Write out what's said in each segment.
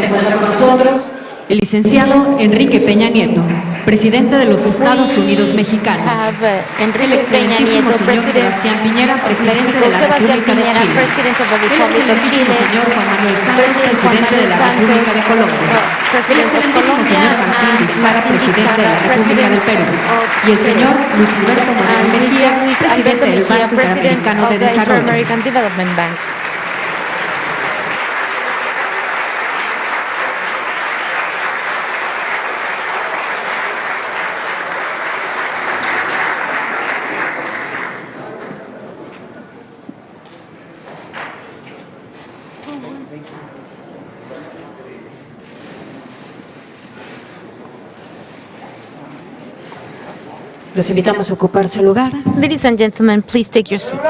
Se encuentra con nosotros el licenciado Enrique Peña Nieto, presidente de los Estados Unidos Mexicanos. El excelentísimo señor Sebastián Piñera, presidente de la República de Chile. El excelentísimo señor Juan Manuel Santos, presidente de la República de Colombia. El excelentísimo señor Martín Vizcarra, presidente de la República del Perú. Y el señor Luis Alberto Moreno Mejía, presidente del Banco Interamericano de Desarrollo. Los invitamos a ocupar su lugar. Ladies and gentlemen, please take your seats.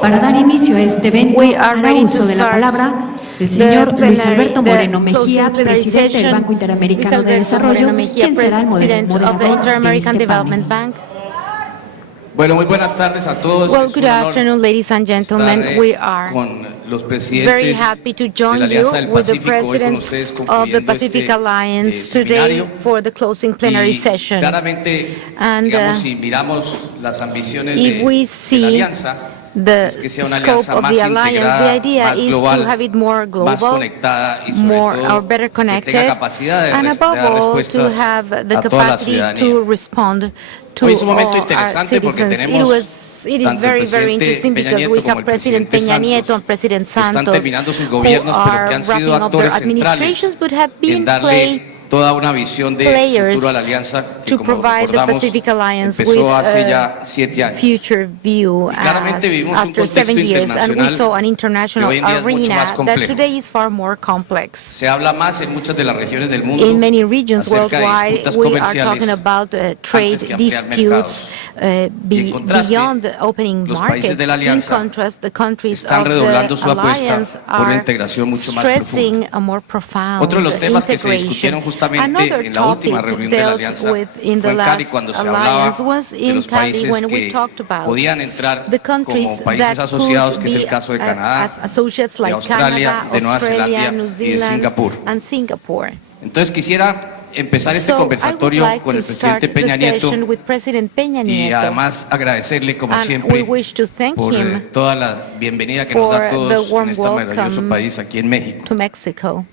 Para dar inicio a este evento, hará uso de la palabra el señor Luis Alberto Moreno Mejía, presidente del Banco Interamericano de Desarrollo, quien será el moderador de este panel. Bueno, muy buenas tardes a todos. Well, good afternoon, ladies and gentlemen. We are con los very happy to join you with the presidents of the Pacific Alliance today for the closing plenary session. Claramente, digamos, si miramos las ambiciones if we de la alianza, the es que sea una scope alianza of más the alliance, the integrada, idea más is global, to have it more global, más conectada y sobre more todo or better que tenga connected, capacidad de and above dar all to respuestas have the a toda la capacity ciudadanía. to respond to Hoy es un momento all our interesante porque citizens. tenemos It is tanto el very, very presidente interesting Peña because Nieto we como have el President presidente Peña Nieto Santos and President que están Santos terminando sus who gobiernos, pero are que han sido wrapping up their actores administrations centrales but have en been darle toda una visión de players futuro a la alianza que, to como provide the recordamos, Pacific Alliance with empezó hace ya 7 años. future view Y claramente vivimos un after contexto 7 years, and we internacional saw an international que hoy en día es mucho arena más that complejo. today is far more complex. Se habla más en muchas de las regiones del mundo In many regions acerca de worldwide, disputas we are talking comerciales about trade antes que ampliar disputes y en contraste, beyond opening los markets. países de la alianza In contrast, the countries están of redoblando the su apuesta alliance por una are integración mucho más stressing profunda. a more profound Otro de los temas que se integration. discutieron justamente Another en la última topic reunión de la dealt alianza with in fue the en Cali last cuando se hablaba alliance was de in los Cali países when we que talked about podían entrar the countries como países that asociados, could que es el be caso de as Canadá, associates de like Australia, Canada, de Nueva Australia, Zelanda New y de Zealand, Singapur. and Singapore. Entonces quisiera empezar este So, I would conversatorio like con el to presidente start the Peña Nieto session with President Peña y Nieto. además agradecerle como And siempre we wish to thank por him toda la bienvenida que nos for da a the todos en warm este maravilloso welcome país aquí en México. to Mexico.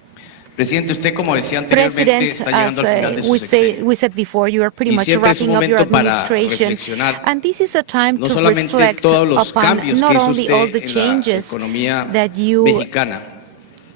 Presidente, usted como decía anteriormente President, está llegando al final de su we sexenio. said before, you are pretty Y much siempre es un wrapping up your momento para administration, reflexionar and this is a time no to solamente reflect todos los upon cambios not que hizo only all usted the en la changes economía that you mexicana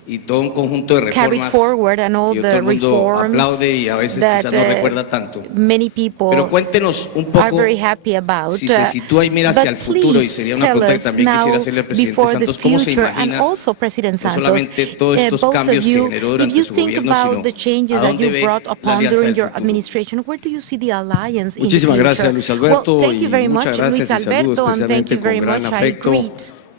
y todo un conjunto de carried reformas forward and all que todo the el mundo reforms aplaude y a veces that quizás no recuerda tanto. many people Pero cuéntenos un are poco, very happy about. si se sitúa y mira hacia el But futuro, y please sería una tell pregunta que us también quisiera now, hacerle al presidente before the Santos, ¿cómo se future, and imagina also President no Santos, solamente todos estos both of cambios que you, generó if durante you su think gobierno, about sino the changes a that dónde you ve brought la upon alianza during del your futuro? administration, where do you see the alliance in the Muchísimas future? gracias, Luis Alberto, Well, thank you very y much, muchas Luis gracias y saludos Alberto, and thank especialmente you very con gran much. I afecto greet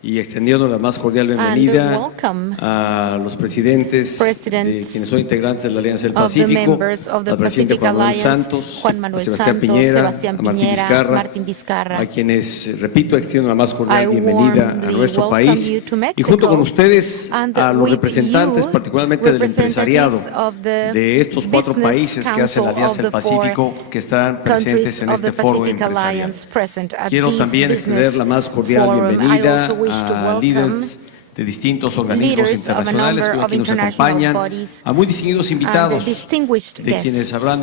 y extendiendo la más cordial and bienvenida welcome a los presidentes de quienes son integrantes de la Alianza del of the Pacífico, members of the al presidente Pacific Juan Manuel Alliance, Santos, Juan a Manuel Sebastián Santos, Piñera, Sebastián a Martín Piñera, Vizcarra, Martín Vizcarra, a quienes, repito, extiendo la más cordial I bienvenida a warmly nuestro welcome país you to y Mexico, junto con ustedes and a los with representantes, you, particularmente del empresariado representatives of the de estos 4 Business países que hacen la Council Alianza del of the four Pacífico que están countries presentes en of the este foro Pacific empresarial. Alliance present at Quiero this también extender business la más cordial forum. I bienvenida also wish to a welcome líderes de distintos organismos leaders of a internacionales que number hoy of aquí nos international acompañan, bodies a muy distinguidos and invitados distinguished de quienes guests habrán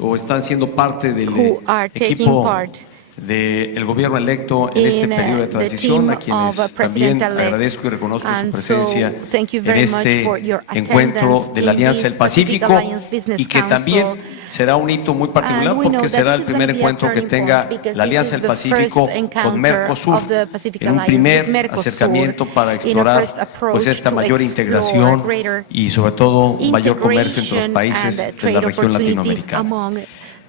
o están siendo parte del who are taking equipo part del gobierno electo en este in periodo de the transición, team a quienes of también President-elect. agradezco y reconozco su And presencia so, thank you en very much este for your encuentro attendance de la in Alianza this del Pacific Pacífico Alliance Business y que Council. también será un hito muy particular And we know porque that será this el is primer gonna be a encuentro que turning tenga point because la this Alianza is del the Pacífico first encounter con Mercosur of the Pacific en un Alliance primer with Mercosur, acercamiento para in a explorar first approach pues esta to mayor explore integración greater y sobre todo un mayor comercio entre los integration países and de trade la región opportunities latinoamericana. among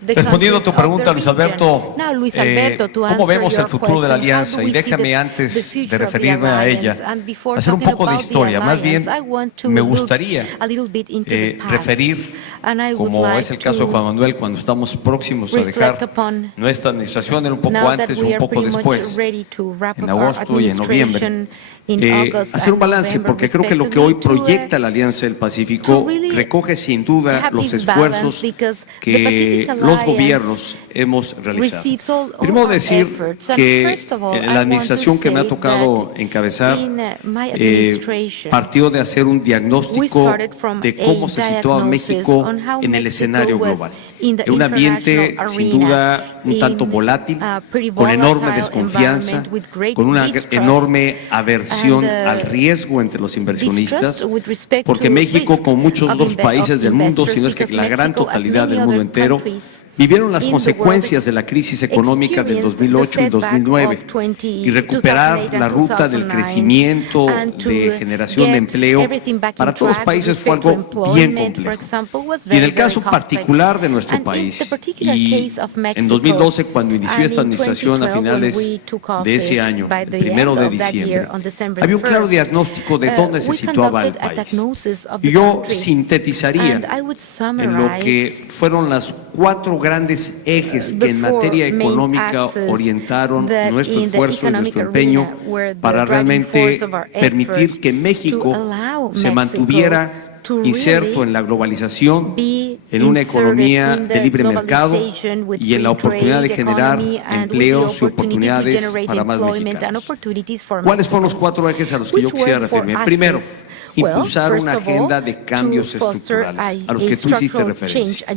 Respondiendo a tu pregunta, Luis Alberto, Now, Luis Alberto, to ¿cómo answer vemos el your futuro de la question, alianza? how do Y we see déjame the antes future de of the referirme a alliance? ella, And before hacer un talking poco de about the historia. Más bien, alliance, I want to me look gustaría a little bit into the past. referir, And I would como like es el caso de to Juan Manuel, cuando estamos próximos a reflect dejar upon nuestra administración, era un poco now that antes o we un are poco pretty much después, ready to wrap en up our agosto y en noviembre, administration in August hacer un and balance, November, porque creo que lo que hoy respectively, proyecta la Alianza del Pacífico to really recoge sin duda have los this esfuerzos balance, because the que Pacific los Alliance gobiernos hemos realizado. receives all Primero our decir efforts. And que first of all, I la want administración to que me ha say tocado that encabezar in my administration, partió de hacer un we diagnóstico started from de cómo a se situaba diagnosis México on how en el Mexico escenario was global. in the En un ambiente international sin arena, duda un tanto in volátil, a pretty con enorme volatile desconfianza, environment with great con una distrust enorme aversión and, al riesgo entre los inversionistas, distrust with respect porque to México, risk como muchos of otros países del mundo, investors, si no es que because la gran Mexico, as totalidad many del mundo other entero, countries vivieron las in the world consecuencias de la crisis económica del 2008 y 2009 y recuperar la ruta del crecimiento, de generación de empleo, para todos los países fue algo bien complejo. Y en el caso particular de nuestro país, y en 2012, cuando inició esta administración a finales de ese año, el 1 de diciembre, había un claro diagnóstico de dónde se situaba el país. Y yo sintetizaría en lo que fueron las 4 grandes ejes que en materia económica orientaron nuestro esfuerzo y nuestro empeño para realmente permitir que México se mantuviera inserto en la globalización, en una economía de libre mercado y en la oportunidad de generar empleos y oportunidades para más mexicanos. ¿Cuáles fueron los 4 ejes a los que yo quisiera referirme? Primero, impulsar una agenda de cambios estructurales, a los que tú hiciste referencia.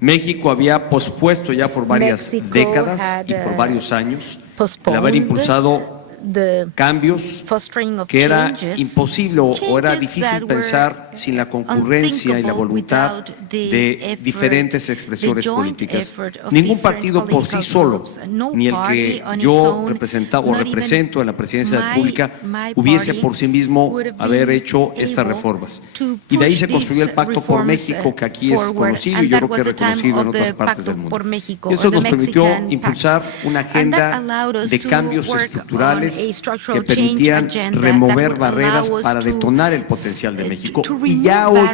México había pospuesto ya por varias décadas y por varios años el haber impulsado cambios que era imposible o era difícil pensar sin la concurrencia y la voluntad de diferentes expresiones políticas. Ningún partido por sí solo, ni el que yo representaba o represento en la presidencia de la República, hubiese por sí mismo haber hecho estas reformas. Y de ahí se construyó el Pacto por México, que aquí es conocido y yo creo que es reconocido en otras partes del mundo. Y eso nos permitió impulsar una agenda de cambios estructurales que permitían remover barreras para detonar el potencial de México. Y ya hoy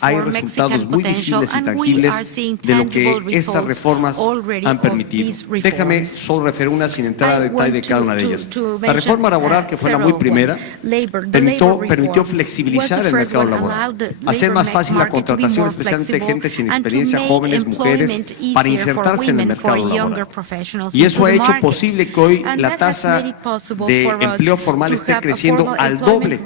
hay resultados muy visibles y tangibles de lo que estas reformas han permitido. Déjame solo referir una sin entrar a detalle de cada una de ellas. La reforma laboral, que fue la muy primera, permitió flexibilizar el mercado laboral, hacer más fácil la contratación, especialmente de gente sin experiencia, jóvenes, mujeres, para insertarse en el mercado laboral. Y eso ha hecho posible que hoy la tasa de empleo formal esté creciendo al doble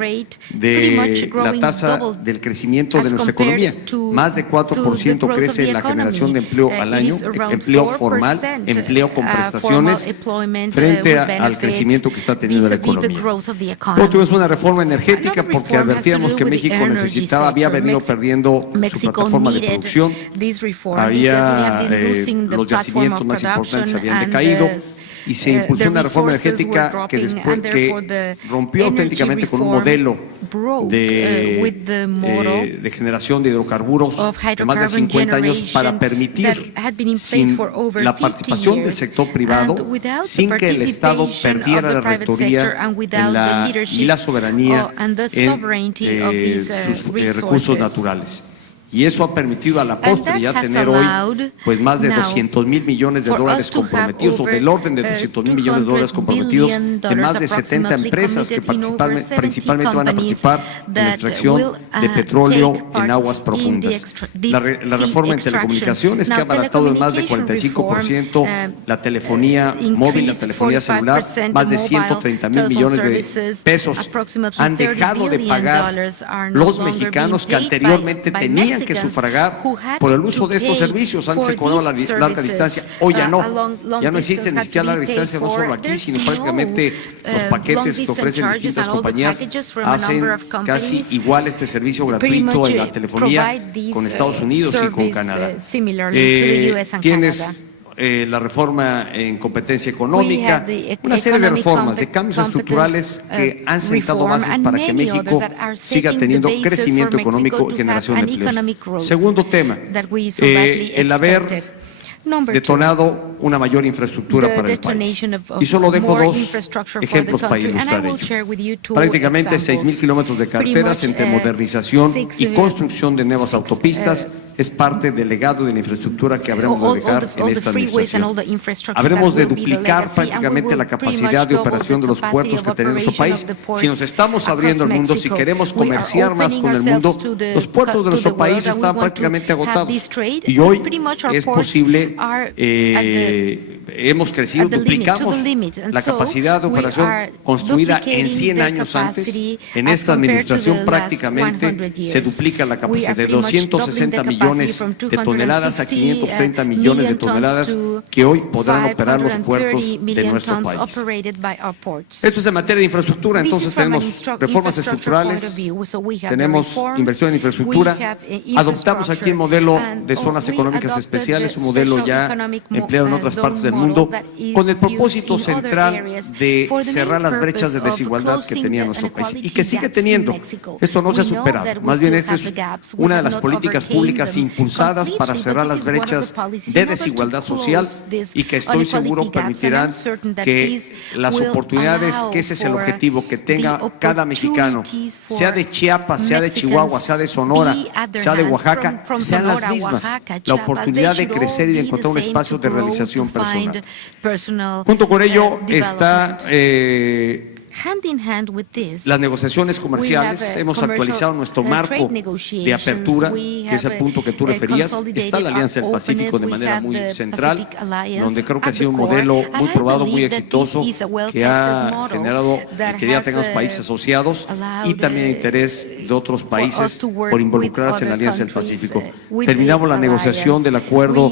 de la tasa del crecimiento de nuestra economía. Más de 4% crece la generación de empleo al año, empleo formal, empleo con prestaciones, frente al crecimiento que está teniendo la economía. Luego tuvimos una reforma energética porque advertíamos que México había venido perdiendo su plataforma de producción, los yacimientos más importantes habían decaído, y se impulsó una reforma energética que después rompió auténticamente con un modelo de generación de hidrocarburos de más de 50 años para permitir, sin la participación del sector privado, sin que el Estado perdiera la rectoría y la soberanía en sus recursos naturales. Y eso ha permitido a la postre ya tener hoy pues más de 200,000 millones de dólares comprometidos, o del orden de 200,000 millones de dólares comprometidos en más de 70 empresas que principalmente van a participar en la extracción de petróleo en aguas profundas. La reforma en telecomunicaciones, que ha abaratado en más de 45% la telefonía móvil, la telefonía celular, más de 130,000 millones de pesos han dejado de pagar los mexicanos que anteriormente tenían que sufragar por el uso de estos servicios. Antes se cobraba la larga distancia, hoy ya no existe ni siquiera larga distancia, no solo aquí, sino prácticamente los paquetes que ofrecen distintas compañías hacen casi igual este servicio gratuito en la telefonía con Estados Unidos y con Canadá. Tienes la reforma en competencia económica, una serie de reformas, de cambios estructurales que han sentado bases para que México siga teniendo crecimiento económico y generación de empleos. Segundo tema, el haber detonado una mayor infraestructura para el país. Y solo dejo dos ejemplos para ilustrar ello. Prácticamente 6,000 kilómetros de carreteras entre modernización y construcción de nuevas autopistas es parte del legado de la infraestructura que habremos de dejar en esta administración. Habremos de duplicar prácticamente la capacidad de operación de los puertos que tenemos en nuestro país. Si nos estamos abriendo al mundo, si queremos comerciar más con el mundo, los puertos de nuestro país están prácticamente agotados. Y hoy es posible, hemos crecido, duplicamos la capacidad de operación construida en 100 años antes. En esta administración prácticamente se duplica la capacidad de 260 millones de toneladas a 530 millones de toneladas que hoy podrán operar los puertos de nuestro país. Esto es en materia de infraestructura. Entonces tenemos reformas estructurales, tenemos inversión en infraestructura, adoptamos aquí el modelo de zonas económicas especiales, un modelo ya empleado en otras partes del mundo, con el propósito central de cerrar las brechas de desigualdad que tenía nuestro país y que sigue teniendo. Esto no se ha superado, más bien esta es una de las políticas públicas impulsadas para cerrar las brechas de desigualdad social y que estoy seguro permitirán que las oportunidades, que ese es el objetivo, que tenga cada mexicano, sea de Chiapas, sea de Chihuahua, sea de Sonora, sea de Oaxaca, sean las mismas. La oportunidad de crecer y de encontrar un espacio de realización personal. Junto con ello está las negociaciones comerciales. Hemos actualizado nuestro marco de apertura, que es el punto que tú referías. Está la Alianza del Pacífico de manera muy central, donde creo que ha sido un modelo muy probado, muy exitoso, que ha generado que ya tengamos países asociados y también interés de otros países por involucrarse en la Alianza del Pacífico. Terminamos la negociación del acuerdo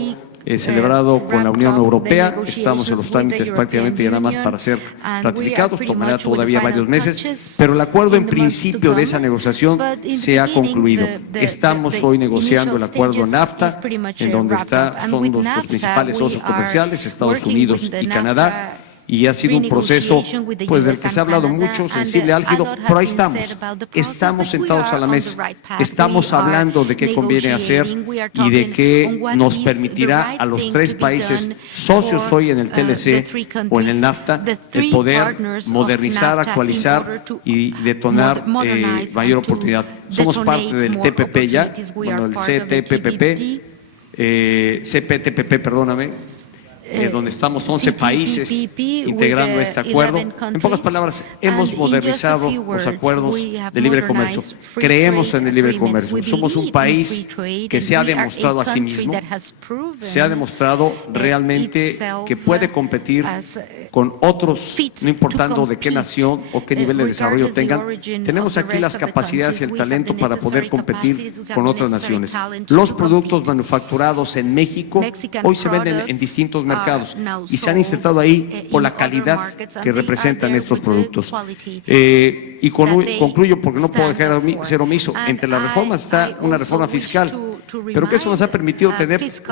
celebrado con la Unión Europea. Estamos en los trámites prácticamente ya nada más para ser ratificados, tomará todavía varios meses, pero el acuerdo en principio de esa negociación se ha concluido. Estamos hoy negociando el acuerdo NAFTA, en donde son los principales socios comerciales, Estados Unidos y Canadá. Y ha sido un proceso pues del que se ha hablado mucho, sensible, álgido, pero ahí estamos sentados a la mesa, estamos hablando de qué conviene hacer y de qué nos permitirá a los tres países socios hoy en el TLC o en el NAFTA el poder modernizar, actualizar y detonar mayor oportunidad. Somos parte del TPP ya, bueno, el CPTPP, perdóname, donde estamos 11 países integrando este acuerdo. En pocas palabras, hemos modernizado los acuerdos de libre comercio. Creemos en el libre comercio. Somos un país que se ha demostrado a sí mismo, se ha demostrado realmente que puede competir con otros, no importando de qué nación o qué nivel de desarrollo tengan. Tenemos aquí las capacidades y el talento para poder competir con otras naciones. Los productos manufacturados en México hoy se venden en distintos mercados y se han insertado ahí por la calidad que representan estos productos. Y concluyo porque no puedo dejar de ser omiso. Entre las reformas está una reforma fiscal, pero que eso nos ha permitido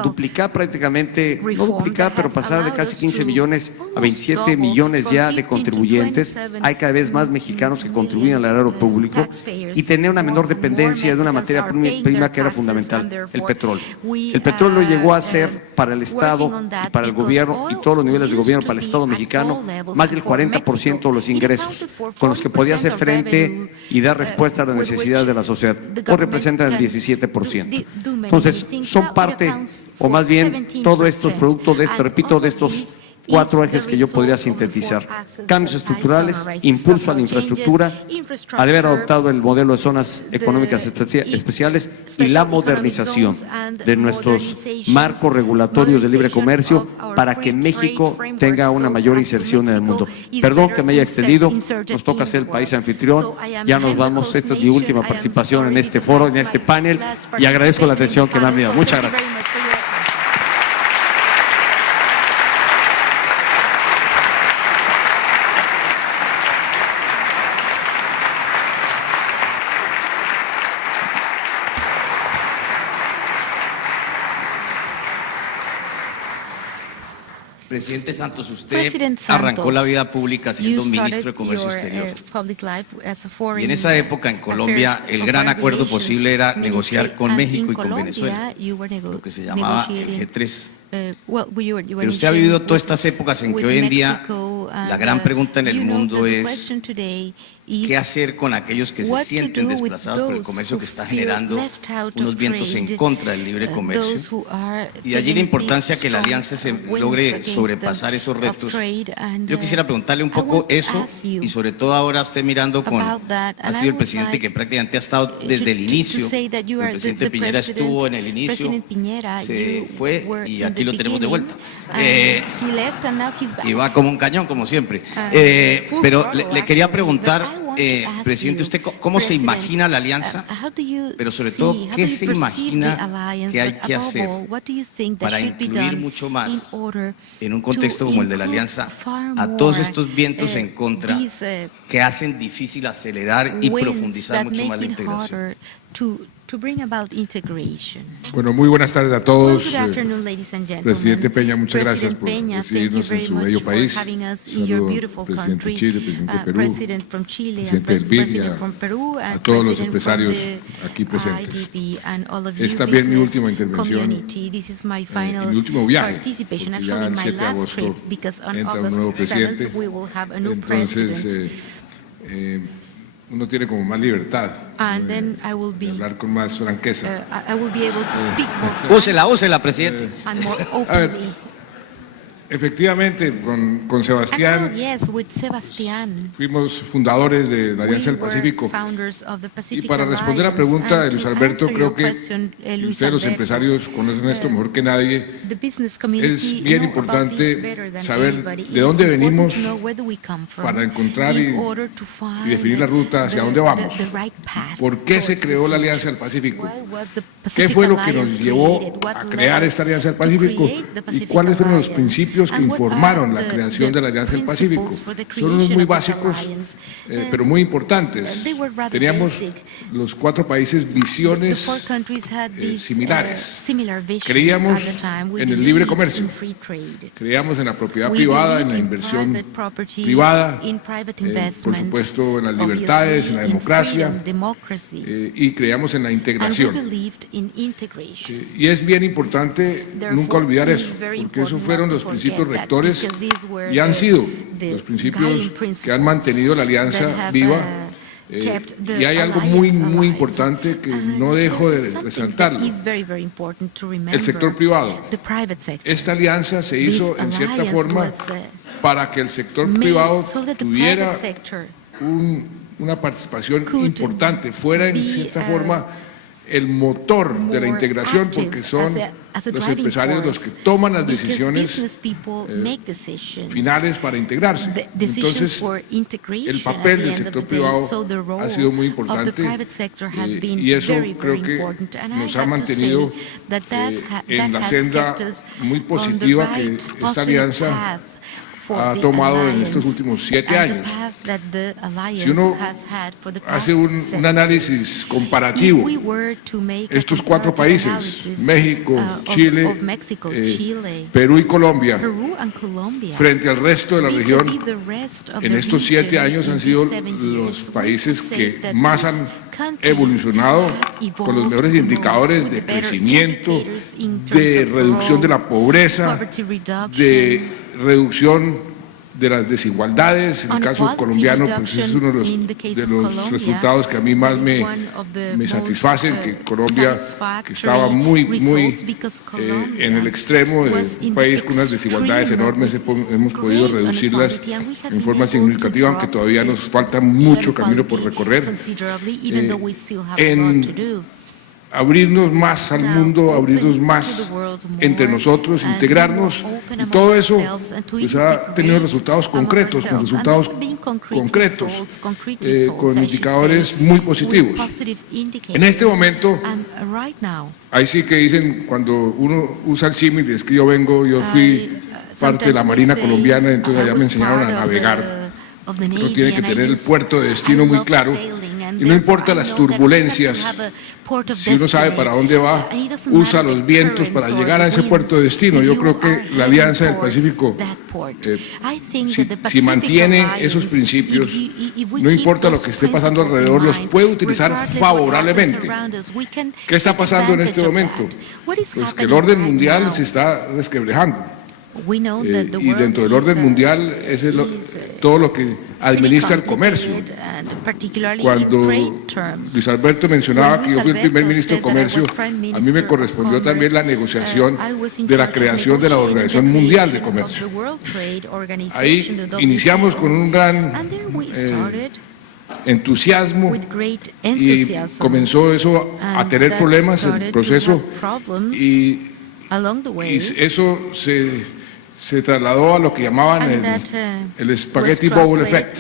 duplicar prácticamente, no duplicar, pero pasar de casi 15 millones a 27 millones ya de contribuyentes. Hay cada vez más mexicanos que contribuyen al erario público y tener una menor dependencia de una materia prima que era fundamental, el petróleo. El petróleo llegó a ser para el Estado y para el gobierno y todos los niveles de gobierno para el Estado mexicano más del 40% de los ingresos con los que podía hacer frente y dar respuesta a las necesidades de la sociedad. Hoy representan el 17%. Entonces, son parte, o más bien, todo esto es producto de esto, repito, de estos 4 ejes que yo podría sintetizar: cambios estructurales, impulso a la infraestructura, al haber adoptado el modelo de zonas económicas especiales y la modernización de nuestros marcos regulatorios de libre comercio para que México tenga una mayor inserción en el mundo. Perdón que me haya extendido, nos toca ser el país anfitrión, ya nos vamos, esta es mi última participación en este foro, en este panel, y agradezco la atención que me han dado. Muchas gracias. Presidente Santos, usted arrancó la vida pública siendo ministro de Comercio Exterior. Y en esa época en Colombia el gran acuerdo posible era negociar con México y con Venezuela, lo que se llamaba el G3. Pero usted ha vivido todas estas épocas en que hoy en día la gran pregunta en el mundo es ¿qué hacer con aquellos que se sienten desplazados por el comercio que está generando unos vientos en contra del libre comercio? Y allí la importancia que la alianza se logre sobrepasar esos retos. Yo quisiera preguntarle un poco eso y sobre todo ahora usted mirando ha sido el presidente que prácticamente ha estado desde el inicio. El presidente Piñera estuvo en el inicio, se fue y aquí lo tenemos de vuelta. Y va como un cañón, como siempre. Pero le quería preguntar, presidente, ¿usted cómo se imagina la alianza? Pero sobre todo, ¿qué se imagina que hay que hacer para incluir mucho más en un contexto como el de la alianza a todos estos vientos en contra que hacen difícil acelerar y profundizar mucho más la integración? Bueno, muy buenas tardes a todos. Presidente Peña, muchas gracias por recibirnos en su bello país. Saludo al presidente de Chile, presidente de Perú, presidente del BID y a todos los empresarios aquí presentes. Es también mi última intervención y mi último viaje, porque ya el 7 de agosto entra un nuevo presidente. Entonces, uno tiene como más libertad de hablar con más franqueza. Úsela, presidente. A ver, efectivamente, con Sebastián fuimos fundadores de la Alianza del Pacífico. Y para responder a la pregunta de Luis Alberto, creo que ustedes los empresarios conocen esto mejor que nadie. Es bien importante saber de dónde venimos para encontrar y definir la ruta hacia dónde vamos. ¿Por qué se creó la Alianza del Pacífico? ¿Qué fue lo que nos llevó a crear esta Alianza del Pacífico? ¿Y cuáles fueron los principios que informaron la creación de la Alianza del Pacífico? Son unos muy básicos, pero muy importantes. Teníamos los 4 países visiones similares. Creíamos en el libre comercio, creíamos en la propiedad privada, en la inversión privada, por supuesto en las libertades, en la democracia, y creíamos en la integración. Y es bien importante nunca olvidar eso, porque esos fueron los principios rectores y han sido los principios que han mantenido la alianza viva. Y hay algo muy importante que no dejo de resaltarlo: el sector privado. Esta alianza se hizo en cierta forma para que el sector privado tuviera una participación importante, fuera en cierta forma el motor de la integración, porque son los empresarios los que toman las decisiones finales para integrarse. Entonces, el papel del sector privado ha sido muy importante y eso creo que nos ha mantenido en la senda muy positiva que esta alianza ha tomado en estos últimos 7 años. Si uno hace un análisis comparativo, estos 4 países, México, Chile, Perú y Colombia, frente al resto de la región, en estos 7 años han sido los países que más han evolucionado con los mejores indicadores de crecimiento, de reducción de la pobreza, de reducción de las desigualdades. En el caso colombiano, pues es uno de los resultados que a mí más me satisfacen, que Colombia, que estaba muy en el extremo de un país con unas desigualdades enormes, hemos podido reducirlas en forma significativa, aunque todavía nos falta mucho camino por recorrer. Abrirnos más al mundo, abrirnos más entre nosotros, integrarnos, y todo eso pues, ha tenido resultados concretos, con indicadores muy positivos. En este momento, ahí sí que dicen, cuando uno usa el símil, es que yo fui parte de la Marina colombiana, entonces allá me enseñaron a navegar. Uno tiene que tener el puerto de destino muy claro, y no importa las turbulencias. Si uno sabe para dónde va, usa los vientos para llegar a ese puerto de destino. Yo creo que la Alianza del Pacífico Si mantiene esos principios, no importa lo que esté pasando alrededor, los puede utilizar favorablemente. ¿Qué está pasando en este momento? Pues que el orden mundial se está resquebrajando. Y dentro del orden mundial es todo lo que administra el comercio. Cuando Luis Alberto mencionaba que yo fui el primer ministro de Comercio, a mí me correspondió también la negociación de la creación de la Organización Mundial de Comercio. Ahí iniciamos con un gran entusiasmo y comenzó eso a tener problemas en el proceso y eso se trasladó a lo que llamaban el Spaghetti Bowl Effect,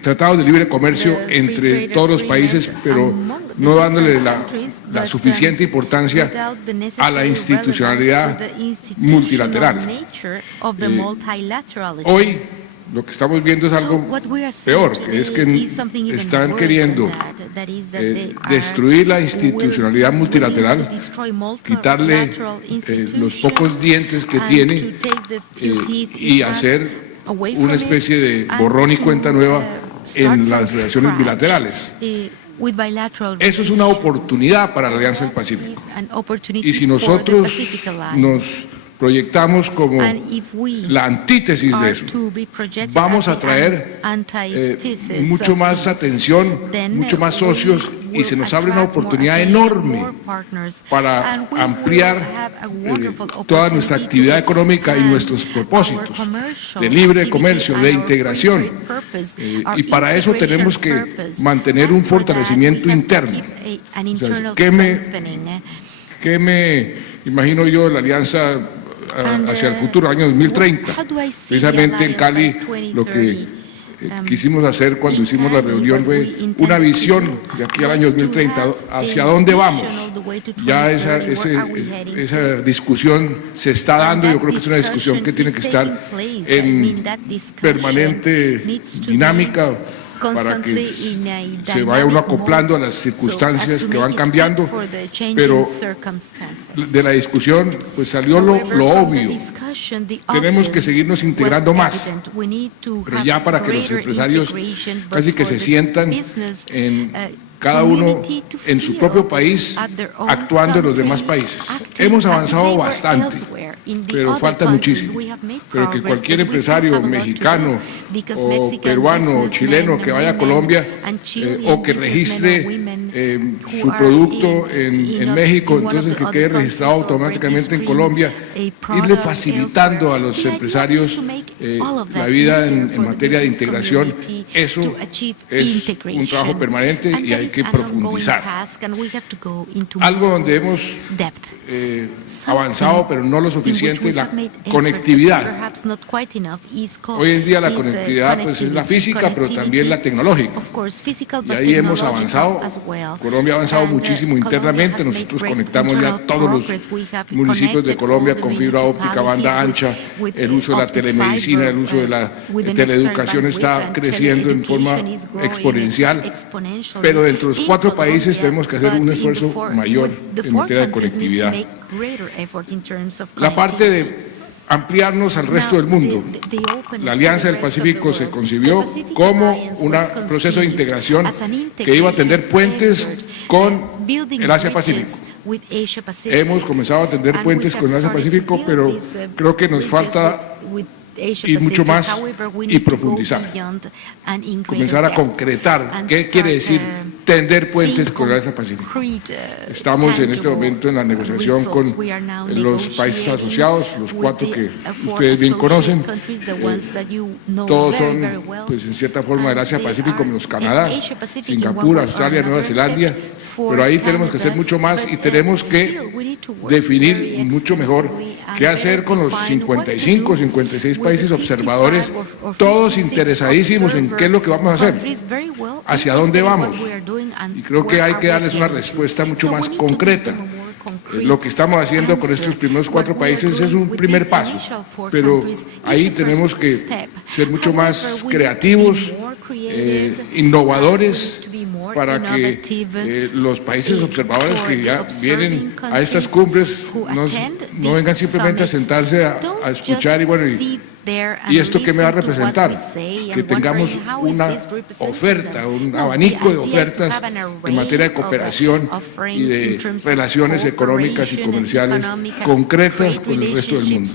tratados de libre comercio entre todos los países, pero no dándole la suficiente importancia a la institucionalidad multilateral. Hoy lo que estamos viendo es algo peor, que es que están queriendo destruir la institucionalidad multilateral, quitarle los pocos dientes que tiene y hacer una especie de borrón y cuenta nueva en las relaciones bilaterales. Eso es una oportunidad para la Alianza del Pacífico. Y si nosotros nos proyectamos como la antítesis de eso, vamos a traer mucho más atención, mucho más socios y se nos abre una oportunidad enorme para ampliar toda nuestra actividad económica y nuestros propósitos de libre comercio, de integración. Y para eso tenemos que mantener un fortalecimiento interno. O sea, ¿qué me imagino yo de la alianza hacia el futuro, año 2030? Precisamente en Cali lo que quisimos hacer cuando hicimos la reunión fue una visión de aquí al año 2030, hacia dónde vamos. Ya esa discusión se está dando, yo creo que es una discusión que tiene que estar en permanente dinámica para que se vaya uno acoplando a las circunstancias que van cambiando, pero de la discusión pues salió lo obvio. Tenemos que seguirnos integrando más, pero ya para que los empresarios casi que se sientan en cada uno en su propio país, actuando en los demás países. Hemos avanzado bastante, pero falta muchísimo. Pero que cualquier empresario mexicano o peruano o chileno que vaya a Colombia o que registre su producto en México, entonces que quede registrado automáticamente en Colombia, irle facilitando a los empresarios la vida en materia de integración. Eso es un trabajo permanente y hay que profundizar. Algo donde hemos avanzado, pero no lo suficiente, la conectividad. Hoy en día la conectividad pues, es la física, pero también la tecnológica. Y ahí hemos avanzado. Colombia ha avanzado muchísimo internamente. Nosotros conectamos ya todos los municipios de Colombia con fibra óptica, banda ancha. El uso de la telemedicina, el uso de la teleeducación está creciendo en forma exponencial. Pero dentro de los 4 países tenemos que hacer un esfuerzo mayor en materia de conectividad. La parte de ampliarnos al resto del mundo. La Alianza del Pacífico se concibió como un proceso de integración que iba a tender puentes con el Asia-Pacífico. Hemos comenzado a tender puentes con el Asia-Pacífico, pero creo que nos falta ir mucho más y profundizar. Comenzar a concretar qué quiere decir tender puentes con el Asia-Pacífico. Estamos en este momento en la negociación con los países asociados, los 4 que ustedes bien conocen. Todos son, pues, en cierta forma del Asia-Pacífico, menos Canadá, Singapur, Australia, Nueva Zelanda. Pero ahí tenemos que hacer mucho más y tenemos que definir mucho mejor qué hacer con los 55, 56 países observadores, todos interesadísimos en qué es lo que vamos a hacer, hacia dónde vamos. Y creo que hay que darles una respuesta mucho más concreta. Lo que estamos haciendo con estos primeros 4 países es un primer paso, pero ahí tenemos que ser mucho más creativos, innovadores para que los países observadores que ya vienen a estas cumbres no vengan simplemente a sentarse a escuchar y esto que me va a representar, que tengamos una oferta, un abanico de ofertas en materia de cooperación y de relaciones económicas y comerciales concretas con el resto del mundo.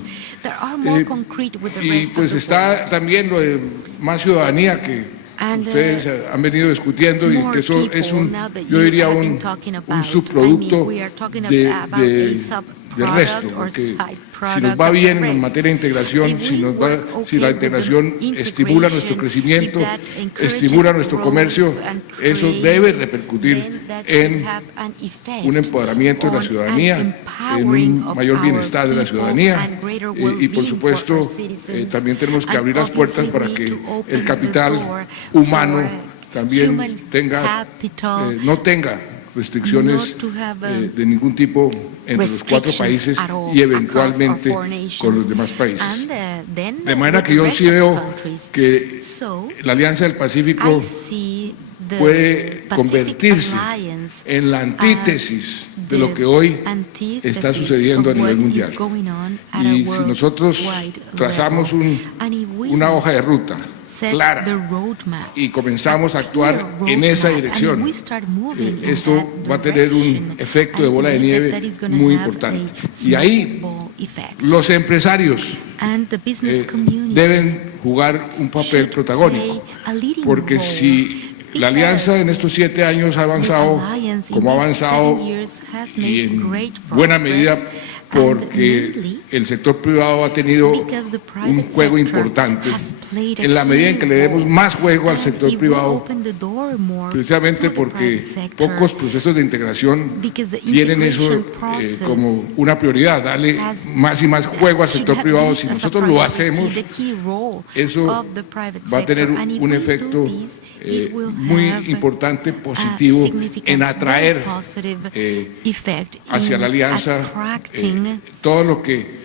Y pues está también lo de más ciudadanía que ustedes han venido discutiendo y que eso es yo diría un subproducto del resto, porque si nos va bien en materia de integración, si la integración estimula nuestro crecimiento, estimula nuestro comercio, eso debe repercutir en un empoderamiento de la ciudadanía, en un mayor bienestar de la ciudadanía y por supuesto también tenemos que abrir las puertas para que el capital humano también no tenga restricciones de ningún tipo entre los 4 países y eventualmente con los demás países. De manera que yo sí veo que la Alianza del Pacífico puede convertirse en la antítesis de lo que hoy está sucediendo a nivel mundial. Y si nosotros trazamos una hoja de ruta clara y comenzamos a actuar en esa dirección, esto va a tener un efecto de bola de nieve muy importante. Y ahí los empresarios deben jugar un papel protagónico, porque si la alianza en estos 7 años ha avanzado como ha avanzado y en buena medida porque el sector privado ha tenido un juego importante. En la medida en que le demos más juego al sector privado, precisamente porque pocos procesos de integración tienen eso como una prioridad, darle más y más juego al sector privado. Si nosotros lo hacemos, eso va a tener un efecto muy importante, positivo, en atraer hacia la alianza todo lo que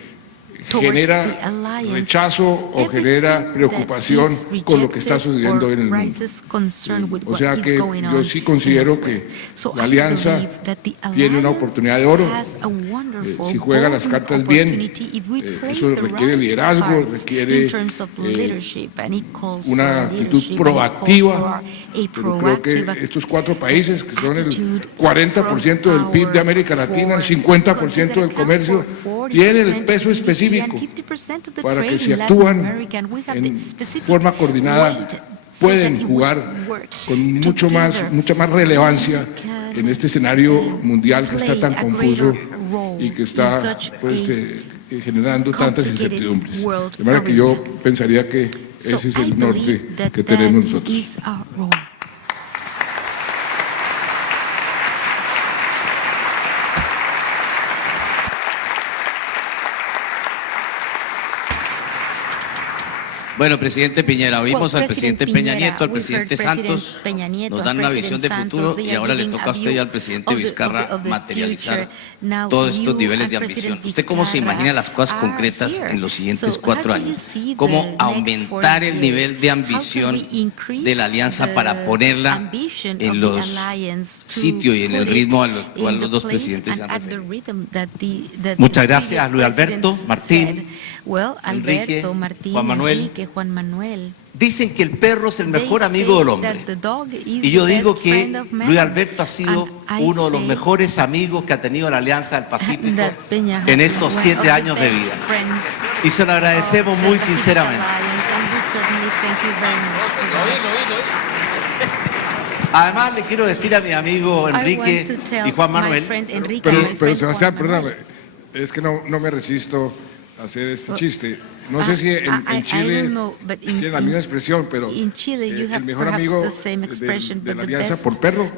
genera rechazo o genera preocupación con lo que está sucediendo en el mundo. O sea que yo sí considero que la alianza tiene una oportunidad de oro. Si juega las cartas bien, eso requiere liderazgo, requiere una actitud proactiva, pero creo que estos 4 países, que son el 40% del PIB de América Latina, el 50% del comercio, tienen el peso específico para que si actúan en forma coordinada pueden jugar con mucha más relevancia en este escenario mundial que está tan confuso y que está generando tantas incertidumbres. De manera que yo pensaría que ese es el norte que tenemos nosotros. Bueno, presidente Piñera, oímos al presidente Peña Nieto, al presidente Santos, nos dan una visión de futuro y ahora le toca a usted y al presidente Vizcarra materializar todos estos niveles de ambición. ¿Usted cómo se imagina las cosas concretas en los siguientes 4 años? ¿Cómo aumentar el nivel de ambición de la alianza para ponerla en los sitios y en el ritmo al cual los 2 presidentes se han referido? Muchas gracias, Luis Alberto, Martín, Enrique, Juan Manuel. Dicen que el perro es el mejor amigo del hombre. Y yo digo que Luis Alberto ha sido uno de los mejores amigos que ha tenido la Alianza del Pacífico en estos 7 años de vida. Y se lo agradecemos muy sinceramente. Además, le quiero decir a mi amigo Enrique y Juan Manuel. Pero Sebastián, perdóname, es que no me resisto a hacer este chiste. No sé si en Chile tiene la misma expresión, pero el mejor amigo de la alianza por perro.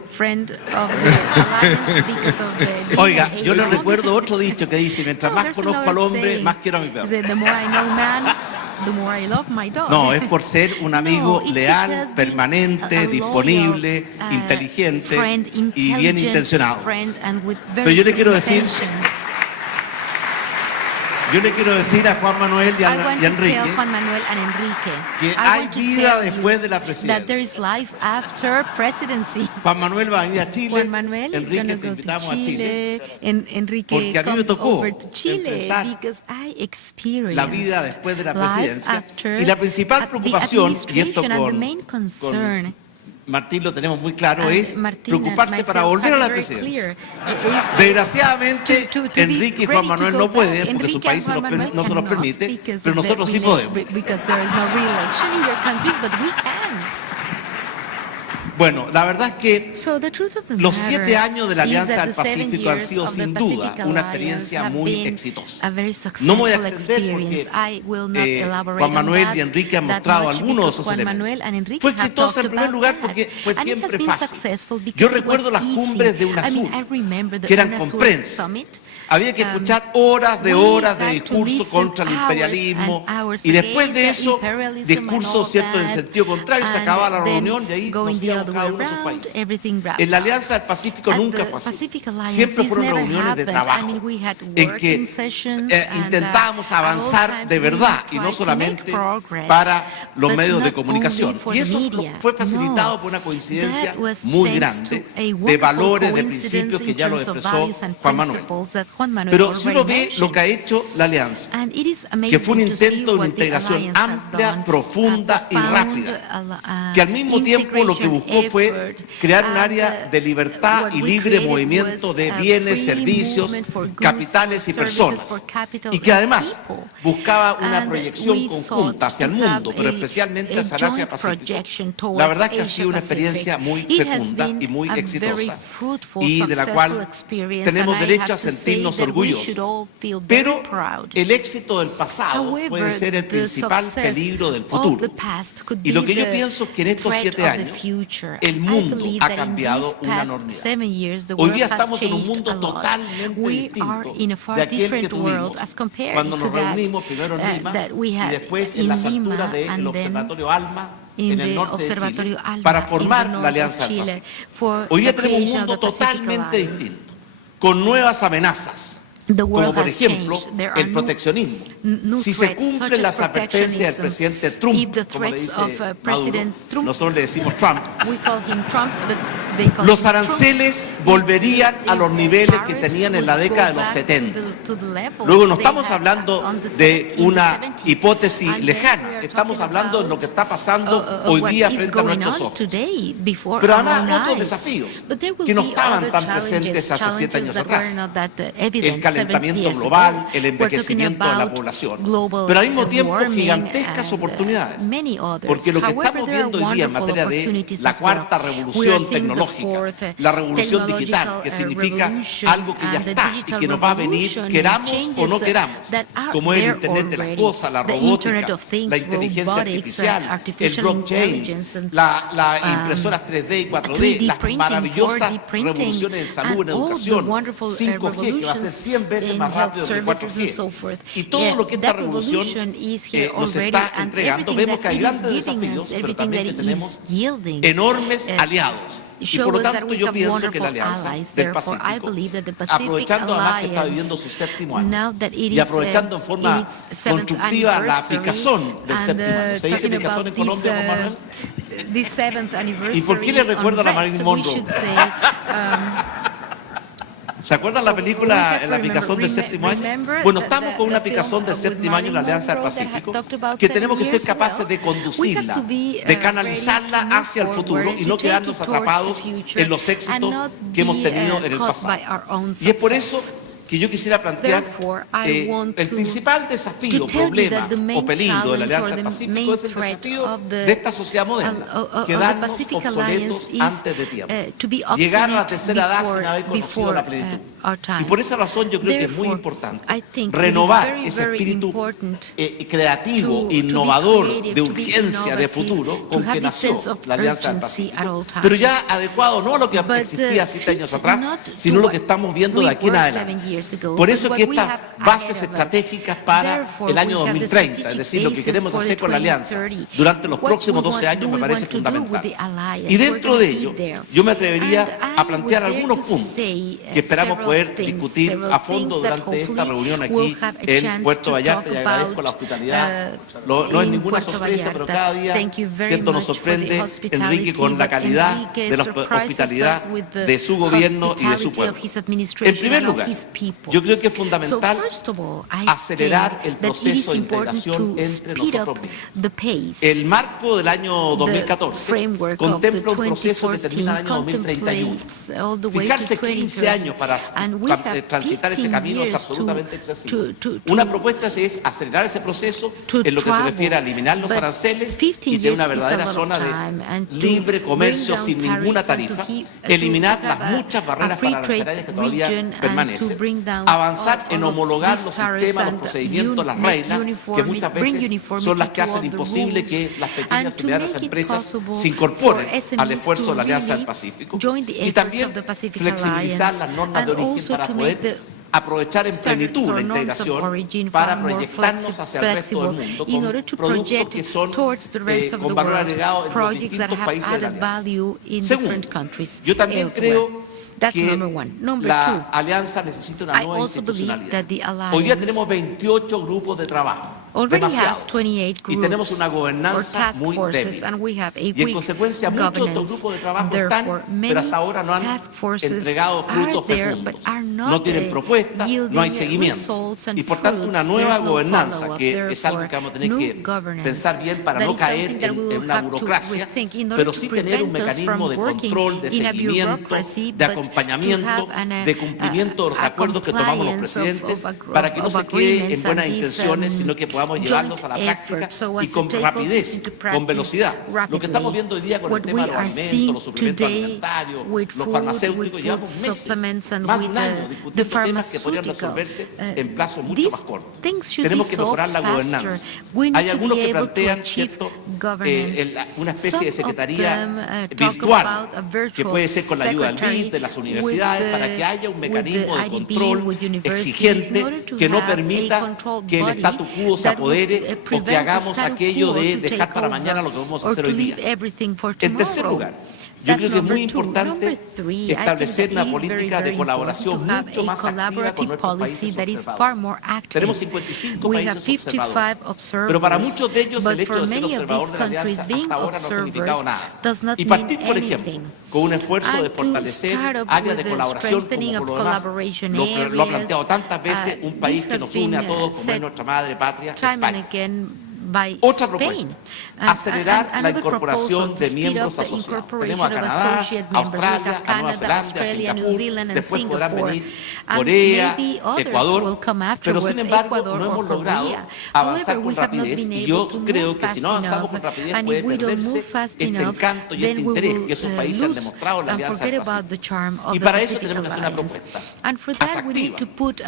Oiga, yo le recuerdo otro dicho que dice: mientras más conozco al hombre, más quiero a mi perro. No, es por ser un amigo leal, permanente, disponible, inteligente y bien intencionado. Pero yo le quiero decir Yo le quiero decir a Juan Manuel y I want a to Enrique tell Juan Manuel and Enrique que I hay want to vida tell you después de la that there presidencia. is life after presidency. Juan Manuel va a venir a Chile, Juan Manuel is going Enrique to te go invitamos to a Chile, Chile, Enrique porque a mí me come tocó over to Chile enfrentar because I experienced la vida después de la life presidencia. after Y la principal the preocupación, y esto administration, and the con main concern Martín lo tenemos muy claro, and es Martín and preocuparse para myself volver a have la it very presidencia. clear. Desgraciadamente, To be Enrique y ready Juan to Manuel go no back. pueden porque su Enrique país and Juan Manuel no se los cannot permite, because pero of the nosotros sí podemos. because there is no re-election in your countries, but we can. Bueno, la verdad es que So the truth of the los matter 7 años de la is Alianza that del the 7 Pacífico han years sido of the sin duda Pacific una Alliance experiencia have muy been exitosa. a very No me voy a successful extender porque experience. I will not elaborate Juan Manuel on that y Enrique han that mostrado much algunos de because esos Juan elementos. Manuel and Enrique Fue have exitosa en talked primer about lugar that. porque fue And it has siempre been fácil. successful because Yo it was recuerdo las easy. cumbres de UNASUR, I remember the que eran UNASUR con prensa. Summit. Había que escuchar horas de we discurso had to contra el listen imperialismo hours and hours y después de against the eso imperialism discursos and all cierto en that, sentido contrario, se and acababa la then reunión y ahí going nos the íbamos other cada way uno a sus around, países. everything wrapped En la up. Alianza del Pacífico At nunca the fue así. Pacific Alliance, Siempre this fueron never reuniones de happened. trabajo I mean, we had en que working sessions and, intentábamos at all avanzar times de we verdad y tried no to solamente make progress, para los but medios de not comunicación. only for Y the eso media. fue facilitado No. por una coincidencia That was muy thanks grande to a de wonderful valores, de coincidence principios que in ya lo terms of expresó values and Juan Manuel. principles that Juan Manuel Pero si uno already ve lo mentioned. que ha hecho la Alianza, And it is amazing que fue un to see intento de una what the integración alliance has amplia, done, profunda y profound, rápida, que al mismo tiempo lo que buscó integration fue effort, crear un and, área de libertad what y we libre created movimiento was de a bienes, free servicios, movement for goods, capitales y for services, personas, for capital y que and además people. buscaba una And proyección we conjunta hacia el sought to mundo, have pero a especialmente hacia el joint Asia-Pacífico. projection towards La verdad es que ha sido una Asia-Pacific. experiencia muy It has fecunda been y muy a very exitosa fruitful, y de la successful cual experience, tenemos and I derecho a have to say sentirnos that we orgullosos. should all feel very Pero proud. el éxito del pasado However, puede ser el the principal success peligro del of futuro. the past could Y lo be que yo the pienso es que en estos threat 7 of the años future. el I mundo believe ha that in cambiado these una past enormidad. 7 years, the Hoy world día has estamos en un changed mundo a lot. totalmente We are distinto in a far de aquel que different world tuvimos as compared cuando to nos that, reunimos primero en Lima that we y had después en in las Lima alturas del and then Observatorio ALMA in en el the norte de Observatorio Chile Alma para in the formar north la Alianza of del Chile Pacífico. for Hoy día the tenemos un creation of mundo the Pacific totalmente Alliance. distinto, con nuevas amenazas. The Como world por has ejemplo changed. There are el proteccionismo. new Si se threats, cumplen such as las advertencias del protectionism. presidente If Trump, the como le threats dice of Maduro, President Trump, nosotros le decimos Trump, we call him Trump, but they call los him Trump. aranceles volverían a los niveles que tenían en la década de los 70. Luego no estamos hablando de una hipótesis lejana, estamos hablando de lo que está pasando hoy día frente a nuestros ojos. Pero además otros desafíos que no estaban tan presentes hace 7 años atrás. El calentamiento global, el envejecimiento de la población. Pero al mismo tiempo gigantescas oportunidades. Porque lo que estamos viendo hoy día en materia de la cuarta revolución tecnológica, la revolución digital, que significa algo que ya está y que nos va a venir, queramos o no queramos, como el Internet de las cosas, la robótica, la inteligencia artificial, el blockchain, las impresoras 3D y 4D, las maravillosas revoluciones en salud, en educación, 5G, que va a ser 100 veces más rápido que 4G. Y todo lo que esta revolución nos está entregando, vemos que hay grandes desafíos, pero también que tenemos enormes aliados. Y por lo tanto yo pienso que la Alianza del Pacífico, aprovechando además que está viviendo su 7º año y aprovechando en forma constructiva la picazón del 7º año. ¿Se dice picazón en Colombia, Juan Manuel? ¿Y por qué le recuerda a la Marilyn Monroe? ¿Se acuerdan la película La picazón del 7º año? Bueno, estamos con una picazón del 7º año en la Alianza del Pacífico que tenemos que ser capaces de conducirla, de canalizarla hacia el futuro y no quedarnos atrapados en los éxitos que hemos tenido en el pasado. Y es por eso que yo quisiera plantear el principal desafío, problema o peligro de la Alianza del Pacífico es el desafío de esta sociedad moderna, quedarnos obsoletos antes de tiempo, llegar a la tercera edad sin haber conocido la plenitud. Y por esa razón yo creo que es muy importante renovar ese espíritu creativo, innovador, de urgencia, de futuro, con que nació la Alianza del Pacífico, pero ya adecuado no a lo que existía 7 años atrás, sino lo que estamos viendo de aquí en adelante. Por eso que estas bases estratégicas para el año 2030, es decir, lo que queremos hacer con la Alianza durante los próximos 12 años me parece fundamental. Y dentro de ello, yo me atrevería a plantear algunos puntos que esperamos poder discutir a fondo durante esta reunión aquí en Puerto Vallarta, y agradezco la hospitalidad. No es ninguna sorpresa, pero cada día nos sorprende, Enrique, con la calidad de la hospitalidad de su gobierno y de su pueblo. En primer lugar, yo creo que es fundamental acelerar el proceso de integración entre nosotros mismos. El marco del año 2014 contempla un proceso que termina en el año 2031. Fijarse 15 años para transitar ese camino es absolutamente excesivo. Una propuesta es acelerar ese proceso en lo que se refiere a eliminar los aranceles y tener una verdadera zona de libre comercio sin ninguna tarifa, eliminar las muchas barreras arancelarias que todavía permanecen, avanzar en homologar los sistemas, los procedimientos, las reglas, que muchas veces son las que hacen imposible que las pequeñas y medianas empresas se incorporen al esfuerzo de la Alianza del Pacífico, y también flexibilizar las normas de origen para poder aprovechar en plenitud la integración para proyectarnos hacia el resto del mundo con productos que son con valor agregado en los distintos países de la Alianza. Segundo, yo también creo que la Alianza necesita una nueva institucionalidad. Hoy día tenemos 28 grupos de trabajo. Demasiados. Y tenemos una gobernanza muy débil. Y en consecuencia muchos de estos grupos de trabajo están, pero hasta ahora no han entregado frutos fecundos. No tienen propuestas, no hay seguimiento. Y por tanto una nueva gobernanza, que es algo que vamos a tener que pensar bien para no caer en una burocracia, pero sí tener un mecanismo de control, de seguimiento, de acompañamiento, de cumplimiento de los acuerdos que tomamos los presidentes, para que no se quede en buenas intenciones, sino que podamos llevarlos a la práctica y con rapidez, con velocidad. Lo que estamos viendo hoy día con el tema de los alimentos, los suplementos alimentarios, los farmacéuticos, llevamos meses, más de un año discutiendo temas que podrían resolverse en plazos mucho más cortos. Tenemos que mejorar la gobernanza. Hay algunos que plantean, ¿cierto?, una especie de secretaría virtual, que puede ser con la ayuda del BID, de las universidades, para que haya un mecanismo de control exigente que no permita que el statu quo se apodere o que hagamos aquello de dejar para mañana lo que vamos a hacer hoy día. En tercer lugar, yo creo que es muy importante establecer una política de colaboración mucho más activa con nuestros países observadores. Tenemos 55 países observadores, pero para muchos de ellos el hecho de ser observador de la Alianza hasta ahora no ha significado nada. Y partir, por ejemplo, con un esfuerzo de fortalecer áreas de colaboración como por lo demás lo ha planteado tantas veces un país que nos une a todos como es nuestra madre patria, España. Otra propuesta, acelerar la incorporación de miembros asociados. Tenemos a Canadá, a Australia, a Nueva Zelanda, a Singapur, después podrán venir Corea, Ecuador, pero sin embargo no hemos logrado avanzar con rapidez, y yo creo que si no avanzamos con rapidez puede perderse este encanto y este interés que esos países han demostrado en la Alianza del Pacífico. Y para eso tenemos que hacer una propuesta atractiva.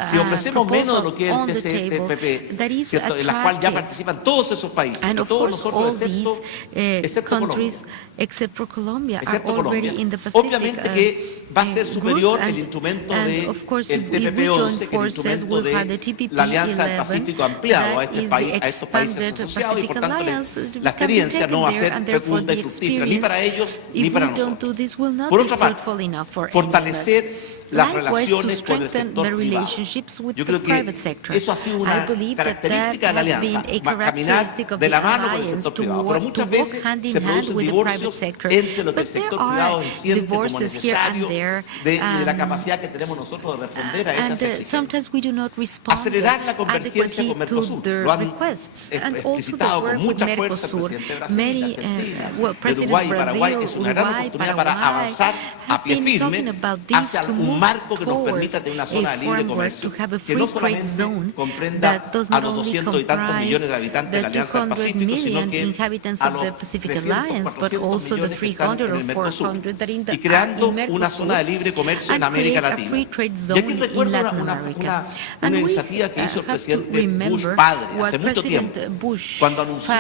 Si ofrecemos menos de lo que es el TPP, ¿cierto?, en la cual ya participan todos esos países, and of todos course nosotros, all these countries except for Colombia are already in the Pacific obviamente que va a ser superior el instrumento del TPP-11 que el instrumento de la Alianza del Pacífico ampliado a estos países asociados, y por tanto la experiencia no va a ser fecunda y fructífera ni para ellos ni para nosotros. Por otra parte, fortalecer las relaciones con el sector privado. Yo creo que eso ha sido una característica de la Alianza, caminar de la mano con el sector privado, pero muchas veces se producen divorcios entre lo que el sector privado siente como necesario de la capacidad que tenemos nosotros de responder a esas exigencias. Acelerar la convergencia con Mercosur, lo han explicitado con mucha fuerza el presidente de Brasil, de Uruguay y Paraguay. Es una gran oportunidad para avanzar a pie firme hacia un marco que nos permita tener una zona de libre comercio que no solamente comprenda a los 200 y tantos millones de habitantes de la Alianza del Pacífico, sino que a los 300, 400 millones que están en el Mercosur, y creando una zona de libre comercio en América Latina. Y aquí recuerdo una iniciativa que hizo el presidente Bush padre hace mucho tiempo, cuando anunció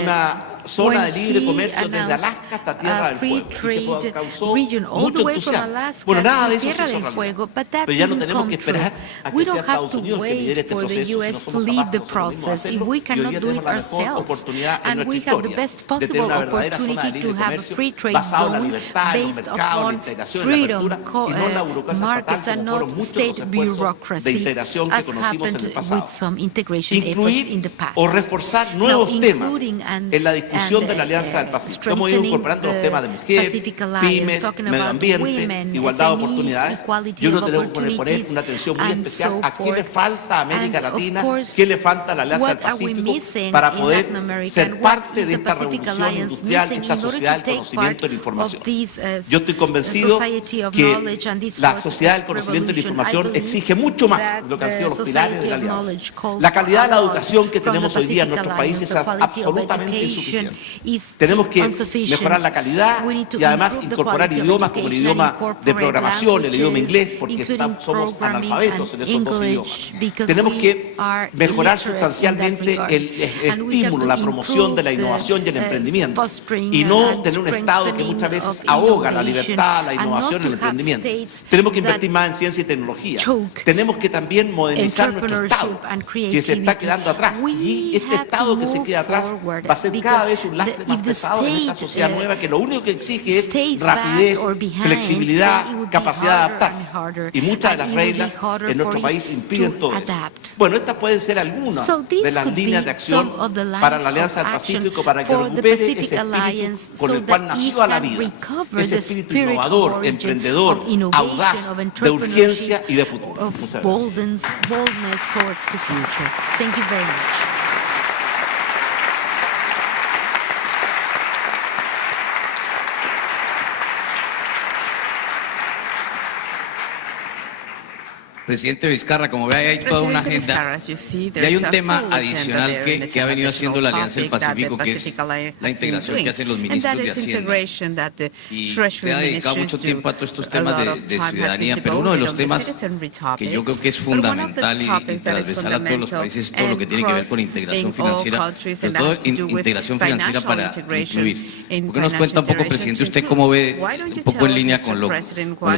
una zona de libre comercio desde Alaska hasta Tierra del Fuego, que causó mucho entusiasmo. Bueno, nada de eso Tierra del Fuego, but that Pero ya no didn't tenemos come que true. esperar a que We sea don't have Estados to Unidos que lidere wait este for the proceso si no U.S. to somos lead capaces the nosotros mismos de process if hacerlo. we Y hoy cannot día do tenemos it la mejor ourselves. oportunidad en And nuestra we have the historia best de tener possible una verdadera zona de opportunity libre to have a comercio free trade basada en la zone libertad, en los based mercados, en la upon integración, en la freedom, apertura y no en la burocracia markets estatal and como fueron not muchos de los state esfuerzos de bureaucracy, integración que as conocimos en happened el pasado. with some integration efforts in the Incluir past. o reforzar nuevos Now, temas including en la discusión de la Alianza del Pacífico. Hemos ido incorporando los temas de mujer, Pacific Alliance, pymes, talking medio about ambiente, women, igualdad de SMEs, oportunidades. equality Yo no of tenemos que poner opportunities, una atención muy and especial so a qué le forth. falta a América And of Latina, course, qué le falta a la Alianza del what are we Pacífico missing para in poder Latin America, ser and what parte is de the esta Pacific revolución Alliance industrial, missing esta in order sociedad to del take conocimiento y la part información. of this Yo estoy convencido society of que knowledge and this la fourth sociedad del conocimiento y la revolution. I información believe exige mucho más that de lo que han the sido los pilares de society la of Alianza. knowledge calls La calidad de la for a lot educación que from tenemos the hoy día en Pacific nuestros Alliance. países The es quality of absolutamente education insuficiente. is Tenemos que insufficient. mejorar la calidad We need to y además improve the incorporar quality of idiomas como el education and idioma de incorporate programación, el idioma languages, inglés, porque including somos programming analfabetos en and esos dos English, idiomas. because Tenemos we que are mejorar illiterate in sustancialmente that regard. el And we have estímulo, to la promoción de la improve innovación y el the, emprendimiento fostering y no and tener un Estado que muchas veces strengthening ahoga la of libertad, la innovation, innovación y el and not to have emprendimiento. states Tenemos que invertir that más en ciencia y tecnología. choke Tenemos que también modernizar nuestro Estado, entrepreneurship and que se está creativity. quedando atrás. We Y este have Estado to que se move queda atrás forward va a ser cada vez un lastre because más if the pesado en esta state, sociedad nueva que lo único que exige es stays back rapidez, or behind, flexibilidad, then it would be capacidad de harder adaptarse. and harder, Y muchas de and las it would be reglas harder en nuestro for país it impiden to todo eso. adapt. Bueno, estas pueden ser algunas So de these las could líneas be de acción some of the lines para la Alianza of del action Pacífico para que for the recupere Pacific ese Alliance espíritu con so el cual that nació it a la can vida, recover ese the espíritu spirit of innovador, origin, emprendedor, of innovation, audaz, of de urgencia entrepreneurship, y de futuro. of Muchas gracias. boldness towards the future. Thank you very much. Presidente Vizcarra, como ve, ahí hay toda una agenda y hay un tema adicional que ha venido haciendo la Alianza del Pacífico, que es la integración que hacen los ministros de Hacienda. Y se ha dedicado mucho tiempo a todos estos temas de ciudadanía, pero uno de los temas que yo creo que es fundamental y transversal a todos los países es todo lo que tiene que ver con integración financiera, sobre todo integración financiera para incluir. ¿Por qué nos cuenta un poco, presidente, usted cómo ve, un poco en línea con lo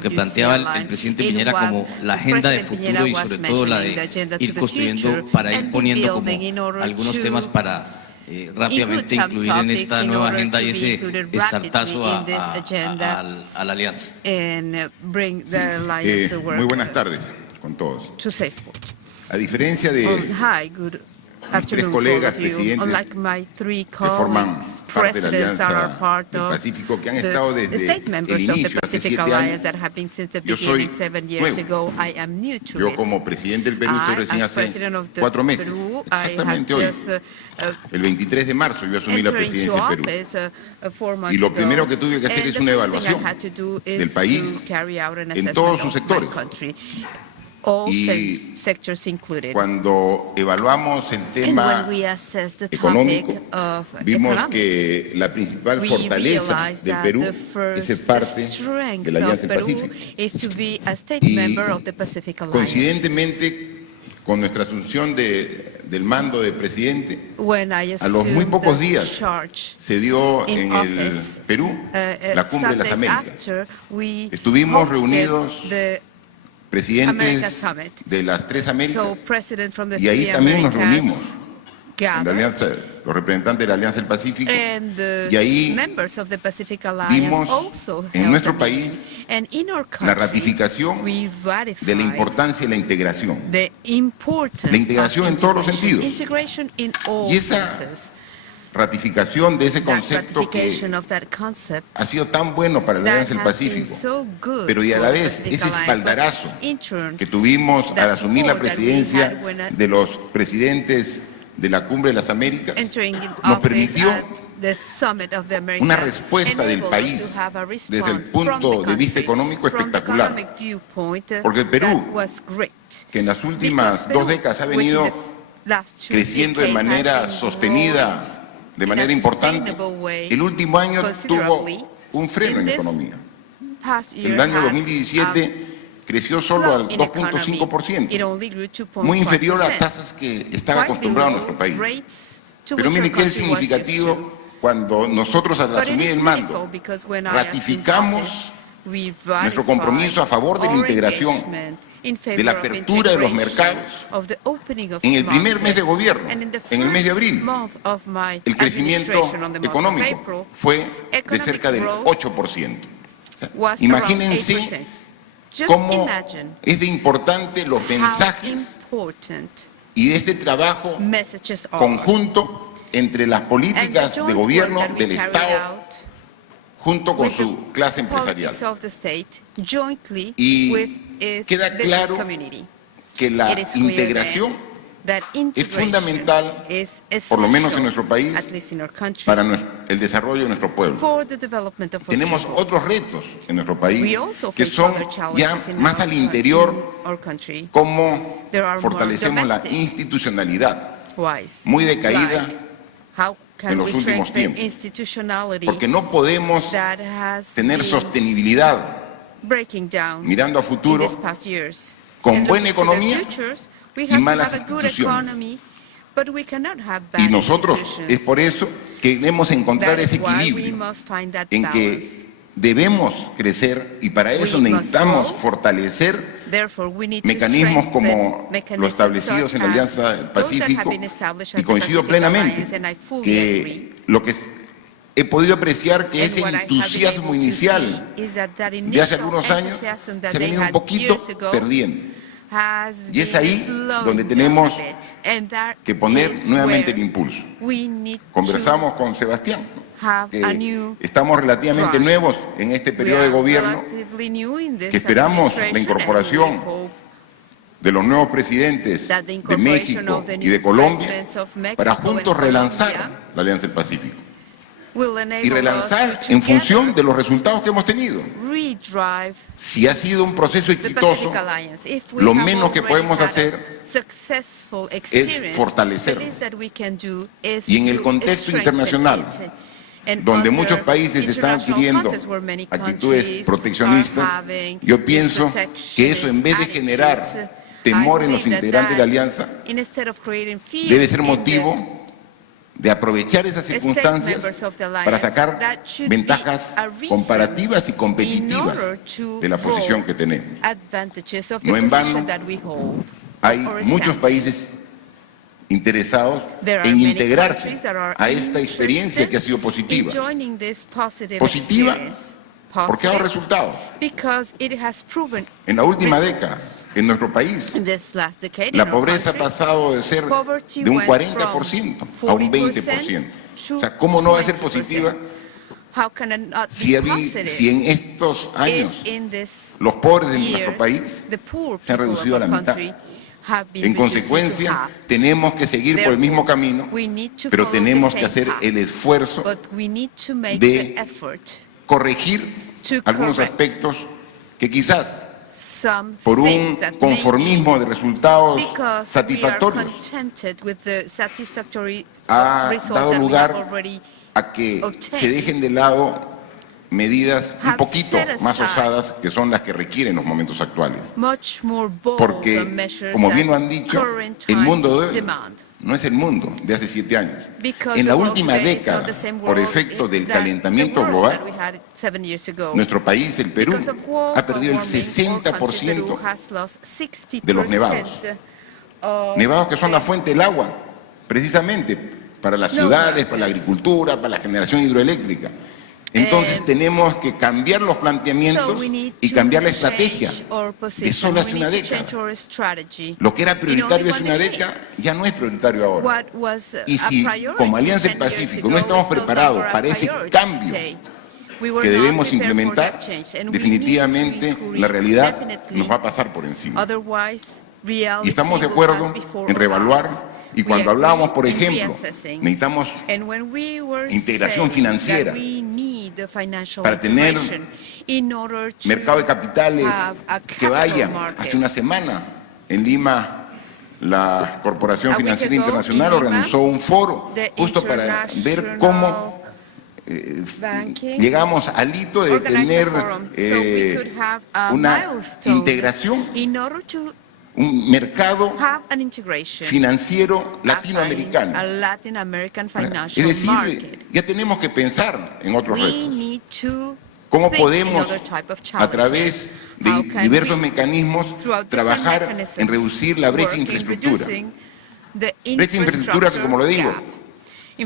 que planteaba el presidente Piñera como la agenda de futuro y sobre todo la de ir construyendo para ir poniendo como algunos temas para rápidamente incluir en esta nueva agenda y ese estartazo a la alianza? Muy buenas tardes con todos. A diferencia de mis tres colegas presidentes que forman parte de la Alianza del Pacífico, que han estado desde el inicio, hace 7 años, yo soy nuevo. Yo como presidente del Perú estoy recién hace 4 meses, exactamente hoy. El 23 de marzo yo asumí la presidencia del Perú. Y lo primero que tuve que hacer es una evaluación del país en todos sus sectores. Y cuando evaluamos el tema económico, vimos que la principal fortaleza del Perú es ser parte de la Alianza del Pacífico. Y coincidentemente con nuestra asunción del mando de presidente, a los muy pocos días se dio en el Perú la Cumbre de las Américas. Estuvimos reunidos presidentes de las 3 Américas, y ahí también nos reunimos en la alianza, los representantes de la Alianza del Pacífico, y ahí dimos en nuestro país la ratificación de la importancia de la integración. La integración en todos los sentidos. Y esa ratificación de ese concepto que ha sido tan bueno para la Alianza del Pacífico, pero y a la vez ese espaldarazo que tuvimos al asumir la presidencia de los presidentes de la Cumbre de las Américas, nos permitió una respuesta del país desde el punto de vista económico espectacular. Porque el Perú, que en las últimas 2 décadas ha venido creciendo de manera sostenida, de manera importante, el último año tuvo un freno en la economía. En el año 2017 creció solo al 2.5%, muy inferior a las tasas que estaba acostumbrado nuestro país. Pero mire qué es significativo cuando nosotros al asumir el mando ratificamos nuestro compromiso a favor de la integración, de la apertura de los mercados. En el primer mes de gobierno, en el mes de abril, el crecimiento económico fue de cerca del 8%. Imagínense cómo es de importante los mensajes y de este trabajo conjunto entre las políticas de gobierno del Estado junto con su clase empresarial. Y queda claro que la integración es fundamental, por lo menos en nuestro país, para el desarrollo de nuestro pueblo. Tenemos otros retos en nuestro país que son ya más al interior, cómo fortalecemos la institucionalidad, muy decaída en los últimos tiempos, porque no podemos tener sostenibilidad mirando a futuro con buena economía y malas instituciones. Y nosotros es por eso que debemos encontrar ese equilibrio en que debemos crecer y para eso necesitamos fortalecer mecanismos como los establecidos en la Alianza del Pacífico, y coincido plenamente que lo que he podido apreciar que ese entusiasmo inicial de hace algunos años se ha venido un poquito perdiendo. Y es ahí donde tenemos que poner nuevamente el impulso. Conversamos con Sebastián, que estamos relativamente nuevos en este periodo de gobierno, que esperamos la incorporación de los nuevos presidentes de México y de Colombia para juntos relanzar la Alianza del Pacífico. Y relanzar en función de los resultados que hemos tenido. Si ha sido un proceso exitoso, lo menos que podemos hacer es fortalecerlo. Y en el contexto internacional, donde muchos países están adquiriendo actitudes proteccionistas, yo pienso que eso, en vez de generar temor en los integrantes de la alianza, debe ser motivo de aprovechar esas circunstancias para sacar ventajas comparativas y competitivas de la posición que tenemos. No en vano, hay muchos países interesados en integrarse a esta experiencia que ha sido positiva. Positiva porque ha dado resultados. En la última década, en nuestro país, la pobreza ha pasado de ser de un 40% a un 20%. O sea, ¿cómo no va a ser positiva si en estos años los pobres de nuestro país se han reducido a la mitad? En consecuencia, tenemos que seguir por el mismo camino, pero tenemos que hacer el esfuerzo de corregir algunos aspectos que quizás por un conformismo de resultados satisfactorios ha dado lugar a que se dejen de lado medidas un poquito más osadas que son las que requieren los momentos actuales. Porque, como bien lo han dicho, el mundo de hoy no es el mundo de hace 7 años. En la última década, por efecto del calentamiento global, nuestro país, el Perú, ha perdido el 60% de los nevados. Nevados que son la fuente del agua, precisamente, para las ciudades, para la agricultura, para la generación hidroeléctrica. Entonces tenemos que cambiar los planteamientos y cambiar la estrategia de solo hace una década. Lo que era prioritario hace una década ya no es prioritario ahora. Y si como Alianza del Pacífico no estamos preparados para ese cambio que debemos implementar, definitivamente la realidad nos va a pasar por encima. Y estamos de acuerdo en reevaluar. Y cuando hablamos, por ejemplo, necesitamos integración financiera para tener mercado de capitales que vaya. Hace una semana en Lima la Corporación Financiera Internacional organizó un foro justo para ver cómo llegamos al hito de tener una integración, un mercado financiero latinoamericano. Es decir, ya tenemos que pensar en otros retos. ¿Cómo podemos, a través de diversos mecanismos, trabajar en reducir la brecha de infraestructura? Brecha de infraestructura que, como lo digo,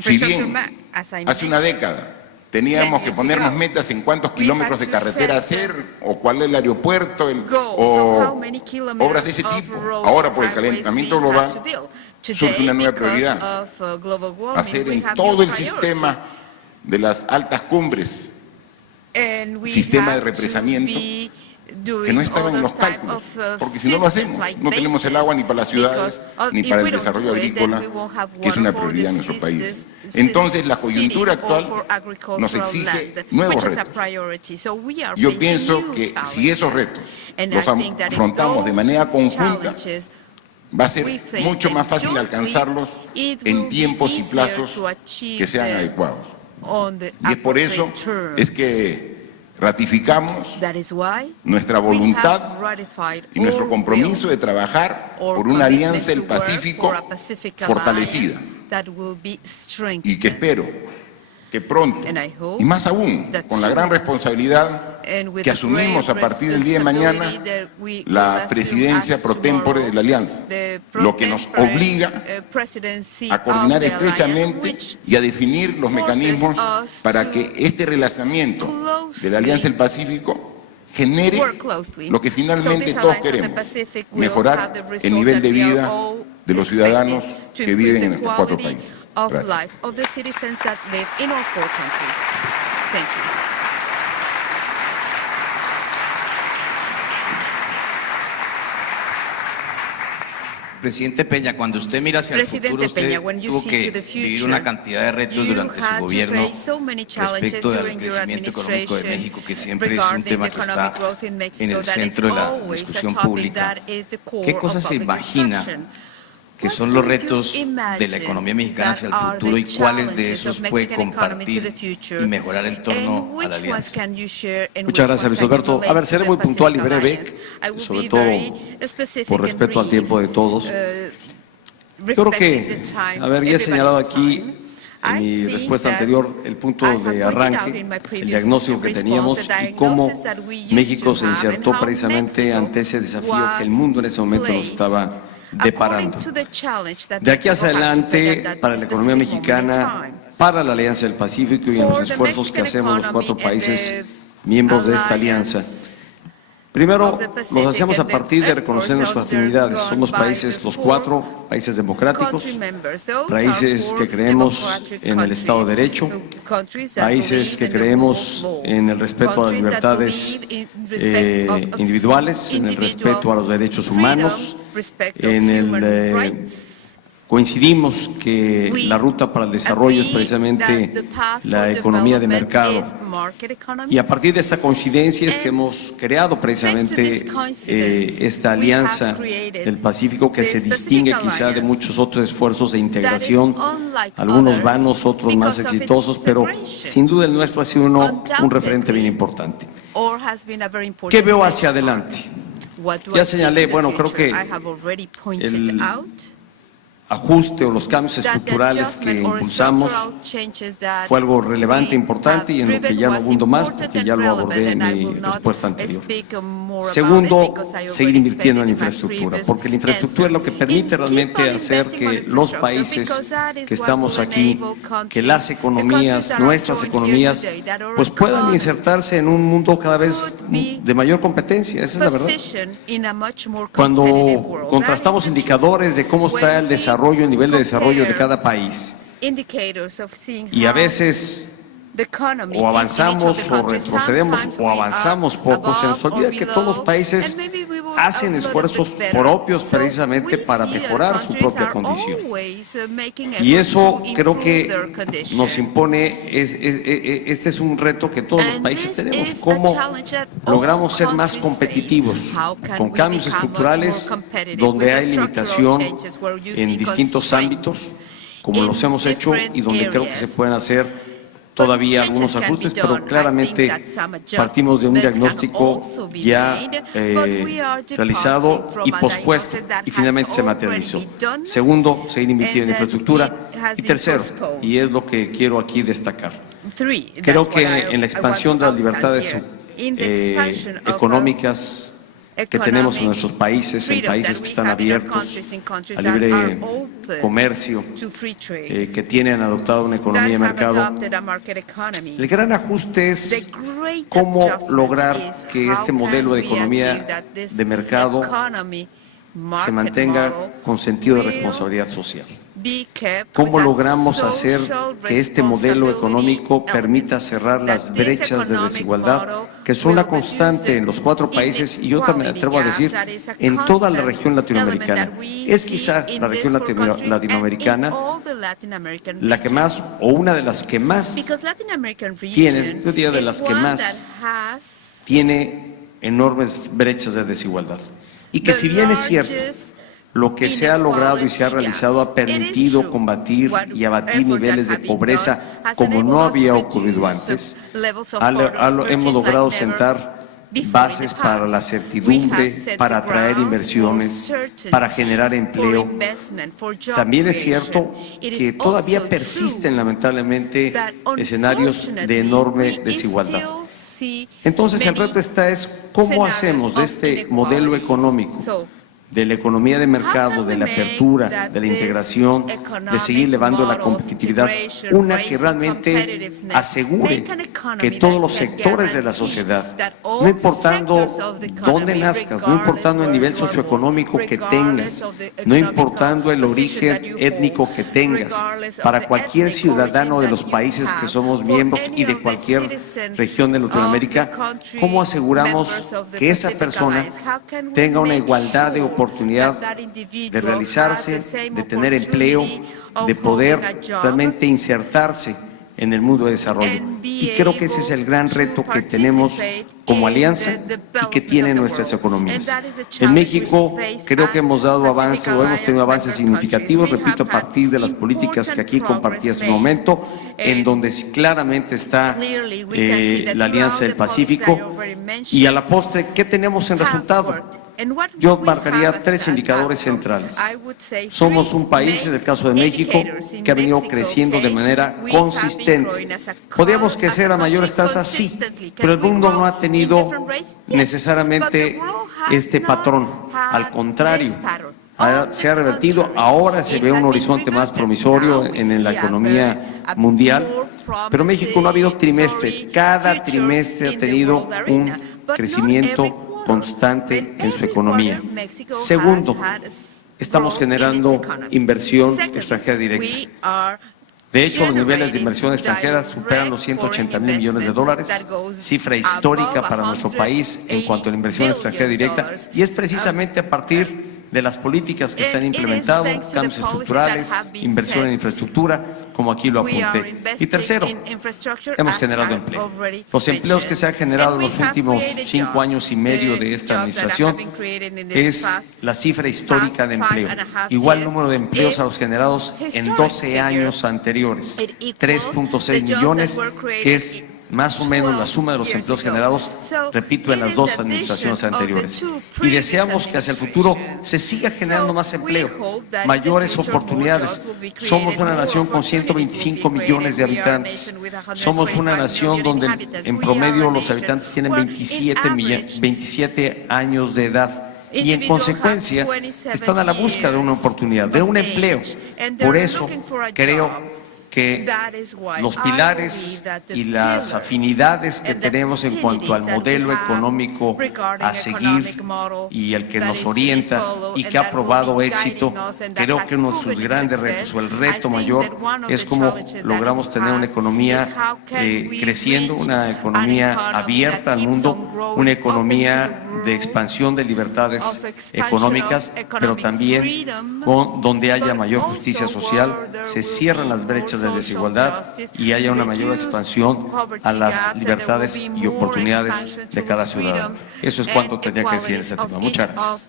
si bien hace una década teníamos que ponernos metas en cuántos kilómetros de carretera hacer, o cuál es el aeropuerto, o obras de ese tipo, ahora por el calentamiento global surge una nueva prioridad: hacer en todo el sistema de las altas cumbres sistema de represamiento que no estaban en los cálculos, porque si no lo hacemos, no tenemos el agua ni para las ciudades, ni para el desarrollo agrícola, que es una prioridad en nuestro país. Entonces, la coyuntura actual nos exige nuevos retos. Yo pienso que si esos retos los afrontamos de manera conjunta, va a ser mucho más fácil alcanzarlos en tiempos y plazos que sean adecuados. Y es por eso es que ratificamos nuestra voluntad y nuestro compromiso de trabajar por una alianza del Pacífico fortalecida, y que espero que pronto, y más aún con la gran responsabilidad que asumimos a partir del día de mañana, la presidencia pro tempore de la Alianza, lo que nos obliga a coordinar estrechamente y a definir los mecanismos para que este relacionamiento de la Alianza del Pacífico genere lo que finalmente todos queremos: mejorar el nivel de vida de los ciudadanos que viven en estos 4 países. Gracias. Presidente Peña, cuando usted mira hacia el futuro, usted tuvo que vivir una cantidad de retos durante su gobierno respecto del crecimiento económico de México, que siempre es un tema que está en el centro de la discusión pública. ¿Qué cosas se imagina que son los retos de la economía mexicana hacia el futuro, y cuáles de esos puede compartir y mejorar en torno a la alianza? Muchas gracias, Luis Alberto. A ver, seré muy puntual y breve, sobre todo por respeto al tiempo de todos. Yo creo que, a ver, ya he señalado aquí en mi respuesta anterior el punto de arranque, el diagnóstico que teníamos y cómo México se insertó precisamente ante ese desafío que el mundo en ese momento nos estaba deparando. De aquí hacia adelante, para la economía mexicana, para la Alianza del Pacífico y en los esfuerzos que hacemos los 4 países miembros de esta alianza, primero, los hacemos a partir de reconocer nuestras afinidades. Somos países, los 4 países democráticos, países que creemos en el Estado de Derecho, países que creemos en el respeto a las libertades individuales, en el respeto a los derechos humanos, coincidimos que la ruta para el desarrollo es precisamente la economía de mercado, y a partir de esta coincidencia es que hemos creado precisamente esta alianza del Pacífico, que se distingue quizá de muchos otros esfuerzos de integración, algunos vanos, otros más exitosos, pero sin duda el nuestro ha sido un referente bien importante. ¿Qué veo hacia adelante? Ya señalé, bueno, creo que el ajuste o los cambios estructurales que impulsamos fue algo relevante, importante, y en lo que ya no abundo más porque ya lo abordé en mi respuesta anterior. Segundo, seguir invirtiendo en infraestructura, porque la infraestructura es lo que permite realmente hacer que los países que estamos aquí, que las economías, nuestras economías, pues puedan insertarse en un mundo cada vez de mayor competencia. Esa es la verdad. Cuando contrastamos indicadores de cómo está el desarrollo, el nivel de desarrollo de cada país, y a veces o avanzamos o retrocedemos o avanzamos poco, se nos olvida que todos los países hacen esfuerzos propios precisamente para mejorar su propia condición. Y eso creo que nos impone, este es un reto que todos los países tenemos: cómo logramos ser más competitivos con cambios estructurales donde hay limitación en distintos ámbitos, como los hemos hecho, y donde creo que se pueden hacer todavía algunos ajustes, pero claramente partimos de un diagnóstico ya realizado y pospuesto, y finalmente se materializó. Segundo, seguir invirtiendo en infraestructura. Y tercero, y es lo que quiero aquí destacar, Creo que en la expansión de las libertades económicas que tenemos en nuestros países, en países que están abiertos a libre comercio, que tienen adoptado una economía de mercado, el gran ajuste es cómo lograr que este modelo de economía de mercado se mantenga con sentido de responsabilidad social. ¿Cómo logramos hacer que este modelo económico permita cerrar las brechas de desigualdad que son una constante en los 4 países y yo también me atrevo a decir en toda la región latinoamericana? Es quizá la región latinoamericana la que más o una de las que más tiene, yo diría de las que más tiene enormes brechas de desigualdad. Y que si bien es cierto, lo que se ha logrado y se ha realizado ha permitido combatir y abatir niveles de pobreza como no había ocurrido antes. Hemos logrado sentar bases para la certidumbre, para atraer inversiones, para generar empleo. También es cierto que todavía persisten lamentablemente escenarios de enorme desigualdad. Entonces el reto es cómo hacemos de este modelo económico, de la economía de mercado, de la apertura, de la integración, de seguir elevando la competitividad, una que realmente asegure que todos los sectores de la sociedad, no importando dónde nazcas, no importando el nivel socioeconómico que tengas, no importando el origen étnico que tengas, para cualquier ciudadano de los países que somos miembros y de cualquier región de Latinoamérica, ¿cómo aseguramos que esa persona tenga una igualdad de oportunidad de realizarse, de tener empleo, de poder realmente insertarse en el mundo de desarrollo? Y creo que ese es el gran reto que tenemos como alianza y que tienen nuestras economías. En México creo que hemos dado avances o hemos tenido avances significativos, repito, a partir de las políticas que aquí compartí hace un momento, en donde claramente está la Alianza del Pacífico. Y a la postre, ¿qué tenemos en resultado? Yo marcaría 3 indicadores centrales. Somos un país, en el caso de México, que ha venido creciendo de manera consistente. ¿Podríamos crecer a mayores tasas? Sí, pero el mundo no ha tenido necesariamente este patrón. Al contrario, se ha revertido, ahora se ve un horizonte más promisorio en la economía mundial, pero México no ha habido trimestre. Cada trimestre ha tenido un crecimiento constante en su economía. Segundo, estamos generando inversión extranjera directa. De hecho, los niveles de inversión extranjera superan los 180,000 millones de dólares, cifra histórica para nuestro país en cuanto a la inversión extranjera directa, y es precisamente a partir de las políticas que se han implementado, cambios estructurales, inversión en infraestructura, como aquí lo apunté. Y tercero, hemos generado empleo. Los empleos que se han generado en los últimos 5 años y medio de esta administración es la cifra histórica de empleo. Igual número de empleos a los generados en 12 años anteriores, 3.6 millones, que es más o menos la suma de los empleos generados, repito, en las 2 administraciones anteriores. Y deseamos que hacia el futuro se siga generando más empleo, mayores oportunidades. Somos una nación con 125 millones de habitantes. Somos una nación donde en promedio los habitantes tienen 27 años de edad. Y en consecuencia están a la búsqueda de una oportunidad, de un empleo. Por eso creo que los pilares y las afinidades que tenemos en cuanto al modelo económico a seguir y el que nos orienta y que ha probado éxito, creo que uno de sus grandes retos o el reto mayor es cómo logramos tener una economía creciendo, una economía abierta al mundo, una economía de expansión de libertades económicas, pero también donde haya mayor justicia social, se cierran las brechas de desigualdad y haya una mayor expansión a las libertades y oportunidades de cada ciudadano. Eso es cuanto tenía que decir en este tema. Muchas gracias.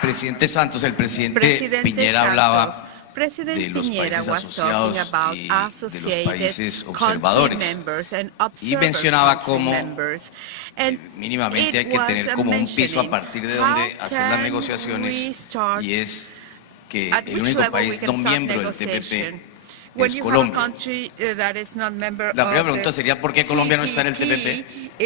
Presidente Santos, el presidente Piñera hablaba de los países asociados y de los países observadores, y mencionaba cómo mínimamente hay que tener como un piso a partir de donde hacer las negociaciones, y es que el único país no miembro del TPP es Colombia. La primera pregunta sería ¿por qué Colombia no está en el TPP?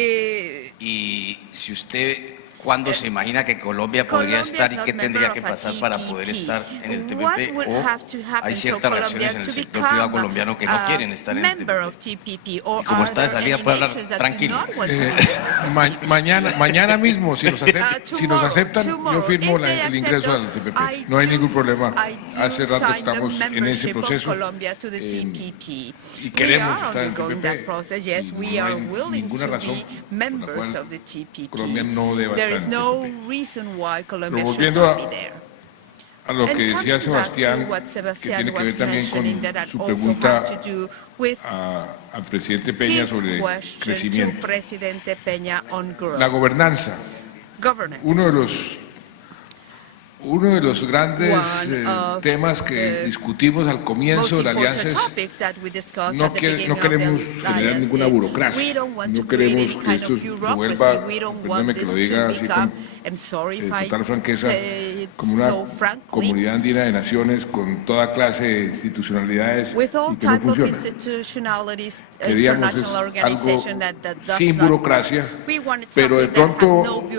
Y si usted, ¿cuándo se imagina que Colombia podría estar y qué tendría que pasar para poder estar en el TPP? ¿O hay ciertas reacciones en el sector privado colombiano que no quieren estar en el TPP? Y como está de salida, puede hablar tranquilo. Mañana mismo, si nos aceptan, yo firmo el ingreso al TPP. No hay ningún problema. Hace rato estamos en ese proceso y queremos estar en el TPP. Y no hay ninguna razón por la cual Colombia no deba estar. Pero volviendo a lo que decía Sebastián, que tiene que ver también con su pregunta al presidente Peña sobre crecimiento. La gobernanza, uno de los grandes temas que discutimos al comienzo de la alianza es no queremos generar ninguna burocracia, no queremos que esto se vuelva, perdóneme que lo diga así con total franqueza, como una comunidad andina de naciones con toda clase de institucionalidades y que no funciona. Queríamos es algo sin burocracia, pero de pronto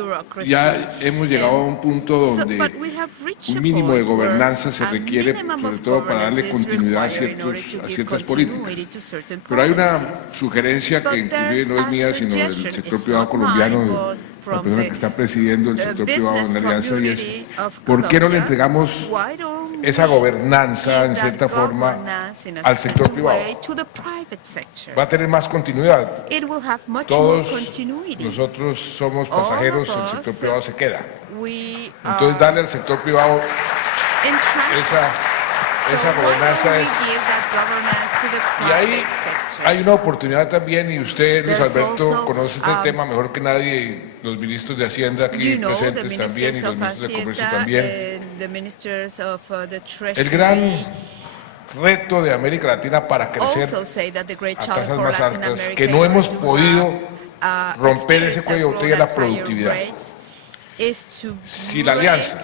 ya hemos llegado a un punto donde un mínimo de gobernanza se requiere, sobre todo para darle continuidad a ciertas políticas. Pero hay una sugerencia que inclusive no es mía, sino del sector privado colombiano, la persona que está presidiendo el sector privado en la alianza, y es ¿por qué no le entregamos esa gobernanza en cierta forma al sector privado? Va a tener más continuidad. Todos nosotros somos pasajeros, el sector privado se queda. Entonces darle al sector privado esa gobernanza es... Y ahí hay una oportunidad también, y usted, Luis Alberto, conoce este tema mejor que nadie, los ministros de Hacienda aquí presentes también, y los ministros de Comercio también. El gran reto de América Latina para crecer a tasas más altas, que no hemos podido romper ese cuello de botella, la productividad. Si la alianza,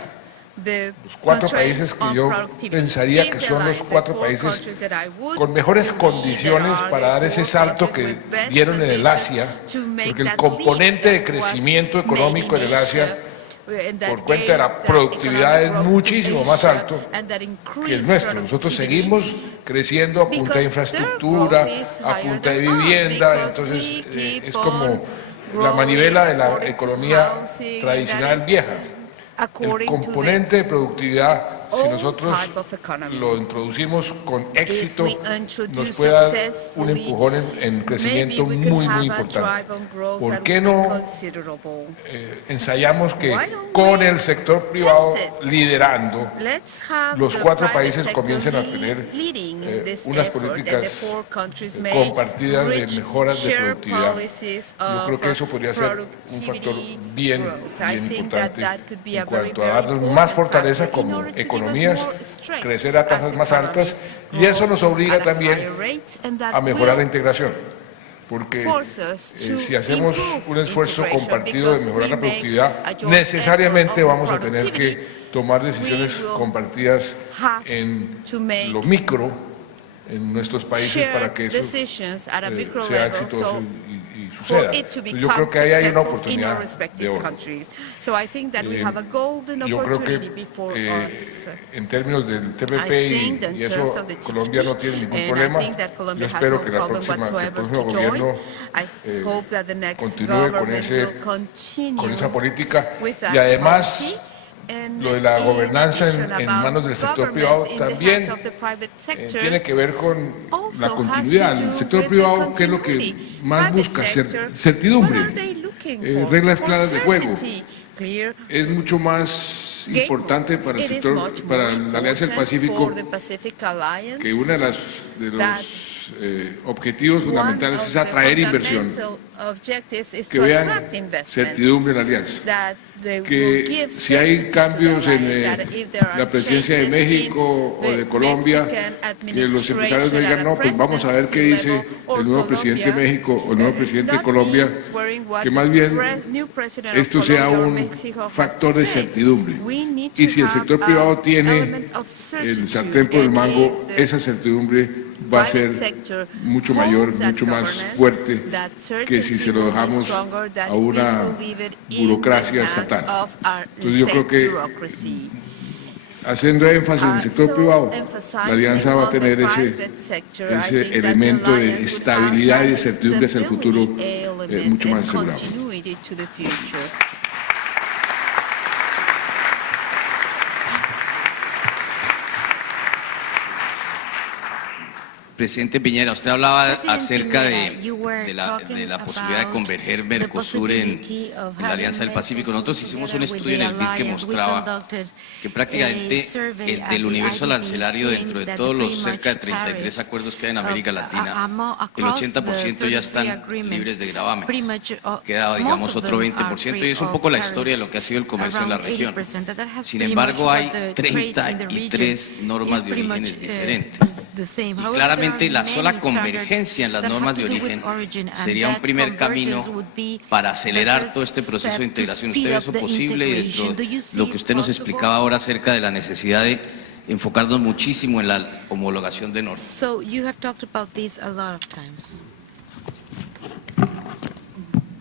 los 4 países que yo pensaría que son los 4 países con mejores condiciones para dar ese salto que dieron en el Asia, porque el componente de crecimiento económico en el Asia por cuenta de la productividad es muchísimo más alto que el nuestro. Nosotros seguimos creciendo a punta de infraestructura, a punta de vivienda, entonces es como la manivela de la economía tradicional vieja. El componente de productividad, si nosotros lo introducimos con éxito, nos puede dar un empujón en crecimiento muy importante. ¿Por qué no ensayamos que con el sector privado liderando, los 4 países comiencen a tener unas políticas compartidas de mejoras de productividad? Yo creo que eso podría ser un factor bien importante en cuanto a darnos más fortaleza como economías, crecer a tasas más altas, y eso nos obliga también a mejorar la integración, porque si hacemos un esfuerzo compartido de mejorar la productividad, necesariamente vamos a tener que tomar decisiones compartidas en lo micro, en nuestros países, para que eso sea exitoso y suceda. Yo creo que ahí hay una oportunidad de oro. Yo creo que en términos del TPP y eso, Colombia no tiene ningún problema. Yo espero que el próximo gobierno continúe con esa política, y además lo de la gobernanza en manos del sector privado también tiene que ver con la continuidad. El sector privado, ¿qué es lo que más busca? Certidumbre, reglas claras de juego. Es mucho más importante para el sector, para la Alianza del Pacífico, que una de los objetivos fundamentales es atraer inversión, que vean certidumbre en la alianza, que si hay cambios en la presidencia de México o de Colombia, que los empresarios no digan, no, pues vamos a ver qué dice el nuevo presidente de México o el nuevo presidente de Colombia, que más bien esto sea un factor de certidumbre. Y si el sector privado tiene el sartén por el mango, esa certidumbre va a ser mucho mayor, mucho más fuerte que si se lo dejamos a una burocracia estatal. Entonces yo creo que haciendo énfasis en el sector privado, la alianza va a tener ese elemento de estabilidad y de certidumbre hacia el futuro mucho más asegurado. Presidente Piñera, usted hablaba acerca de la posibilidad de converger Mercosur en la Alianza del Pacífico. Nosotros hicimos un estudio en el BID que mostraba que prácticamente del universo arancelario, dentro de todos los cerca de 33 acuerdos que hay en América Latina, el 80% ya están libres de gravámenes. Queda, digamos, otro 20%, y es un poco la historia de lo que ha sido el comercio en la región. Sin embargo, hay 33 normas de orígenes diferentes. Y claramente la sola convergencia en las normas de origen sería un primer camino para acelerar todo este proceso de integración. ¿Usted ve eso posible? Y dentro de lo que usted nos explicaba ahora acerca de la necesidad de enfocarnos muchísimo en la homologación de normas.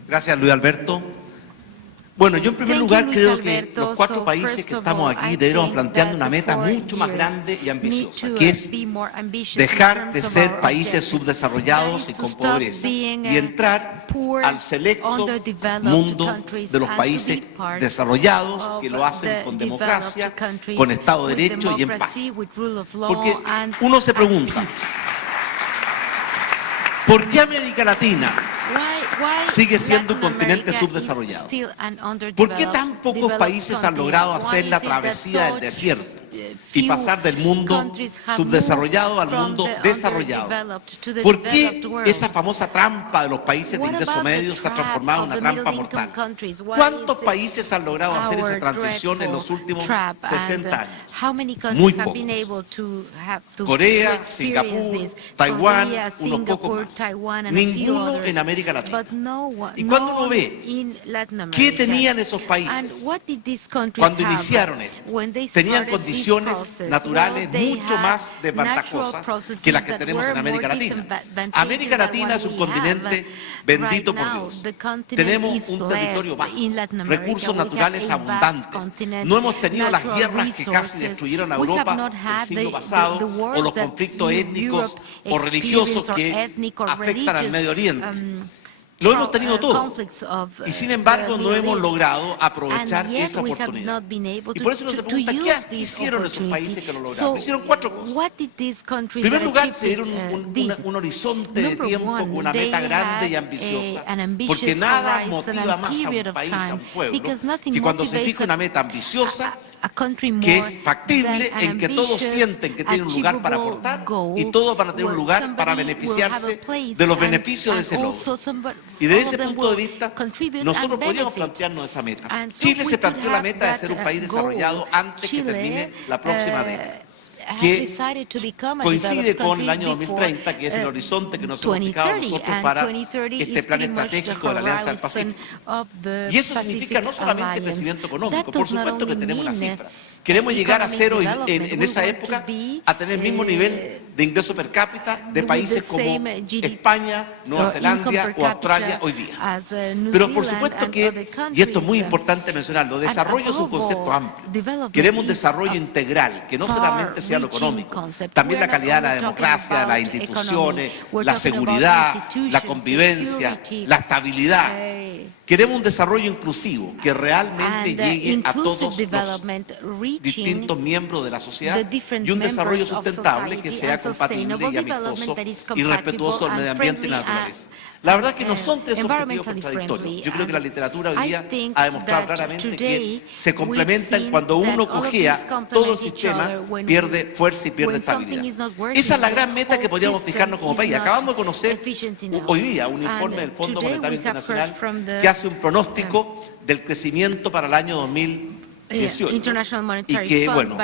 Gracias, Luis Alberto. Bueno, yo en primer lugar creo que los 4 países que estamos aquí debemos planteando una meta mucho más grande y ambiciosa, que es dejar de ser países subdesarrollados y con pobreza y entrar al selecto mundo de los países desarrollados que lo hacen con democracia, con Estado de Derecho y en paz. Porque uno se pregunta, ¿por qué América Latina sigue siendo un continente subdesarrollado? ¿Por qué tan pocos países han logrado hacer la travesía del desierto y pasar del mundo subdesarrollado al mundo desarrollado? ¿Por qué esa famosa trampa de los países de ingreso medio se ha transformado en una trampa mortal? ¿Cuántos países han logrado hacer esa transición en los últimos 60 años? Muy pocos. Corea, Singapur, Taiwán, unos pocos más. Ninguno en América Latina. Y cuando uno ve qué tenían esos países cuando iniciaron esto, tenían condiciones naturales mucho más desventajosas que las que tenemos en América Latina. América Latina es un continente bendito por Dios. Tenemos un territorio vasto, recursos naturales abundantes. No hemos tenido las guerras que casi destruyeron a Europa el siglo pasado, o los conflictos étnicos o religiosos que afectan al Medio Oriente. Lo hemos tenido todo, y sin embargo no hemos logrado aprovechar esa oportunidad. Y por eso uno se pregunta, ¿qué hicieron esos países que lo lograron? Hicieron 4 cosas. En primer lugar, se dieron un horizonte de tiempo con una meta grande y ambiciosa, porque nada motiva más a un país, a un pueblo, que cuando se fija una meta ambiciosa, que es factible, en que todos sienten que tienen un lugar para aportar y todos van a tener un lugar para beneficiarse de los beneficios de ese logro. Y desde ese punto de vista, nosotros podríamos plantearnos esa meta. Chile se planteó la meta de ser un país desarrollado antes que termine la próxima década, que coincide con el año 2030, que es el horizonte que nos hemos fijado nosotros para este plan estratégico de la Alianza del Pacífico. Y eso significa no solamente crecimiento económico, por supuesto que tenemos una cifra. Queremos llegar a cero en esa época, a tener el mismo nivel de ingreso per cápita de países como España, Nueva Zelanda o Australia hoy día. Pero por supuesto que, y esto es muy importante mencionarlo, desarrollo es un concepto amplio. Queremos un desarrollo integral, que no solamente sea lo económico, también la calidad de la democracia, de las instituciones, la seguridad, la convivencia, la estabilidad. Queremos un desarrollo inclusivo que realmente llegue a todos los distintos miembros de la sociedad, y un desarrollo sustentable que sea compatible y amistoso y respetuoso del medio ambiente y la naturaleza. La verdad es que no son tres objetivos contradictorios. Yo creo que la literatura hoy día ha demostrado claramente que se complementan. Cuando uno cojea todo el sistema, pierde fuerza y pierde estabilidad. Esa es la gran meta que podríamos fijarnos como país. Acabamos de conocer hoy día un informe del Fondo Monetario Internacional que hace un pronóstico del crecimiento para el año 2018 y que, bueno,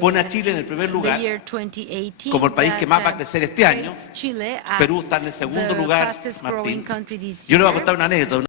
pone a Chile en el primer lugar como el país que más va a crecer este año. Perú está en el segundo lugar, Martín. Yo le voy a contar una anécdota.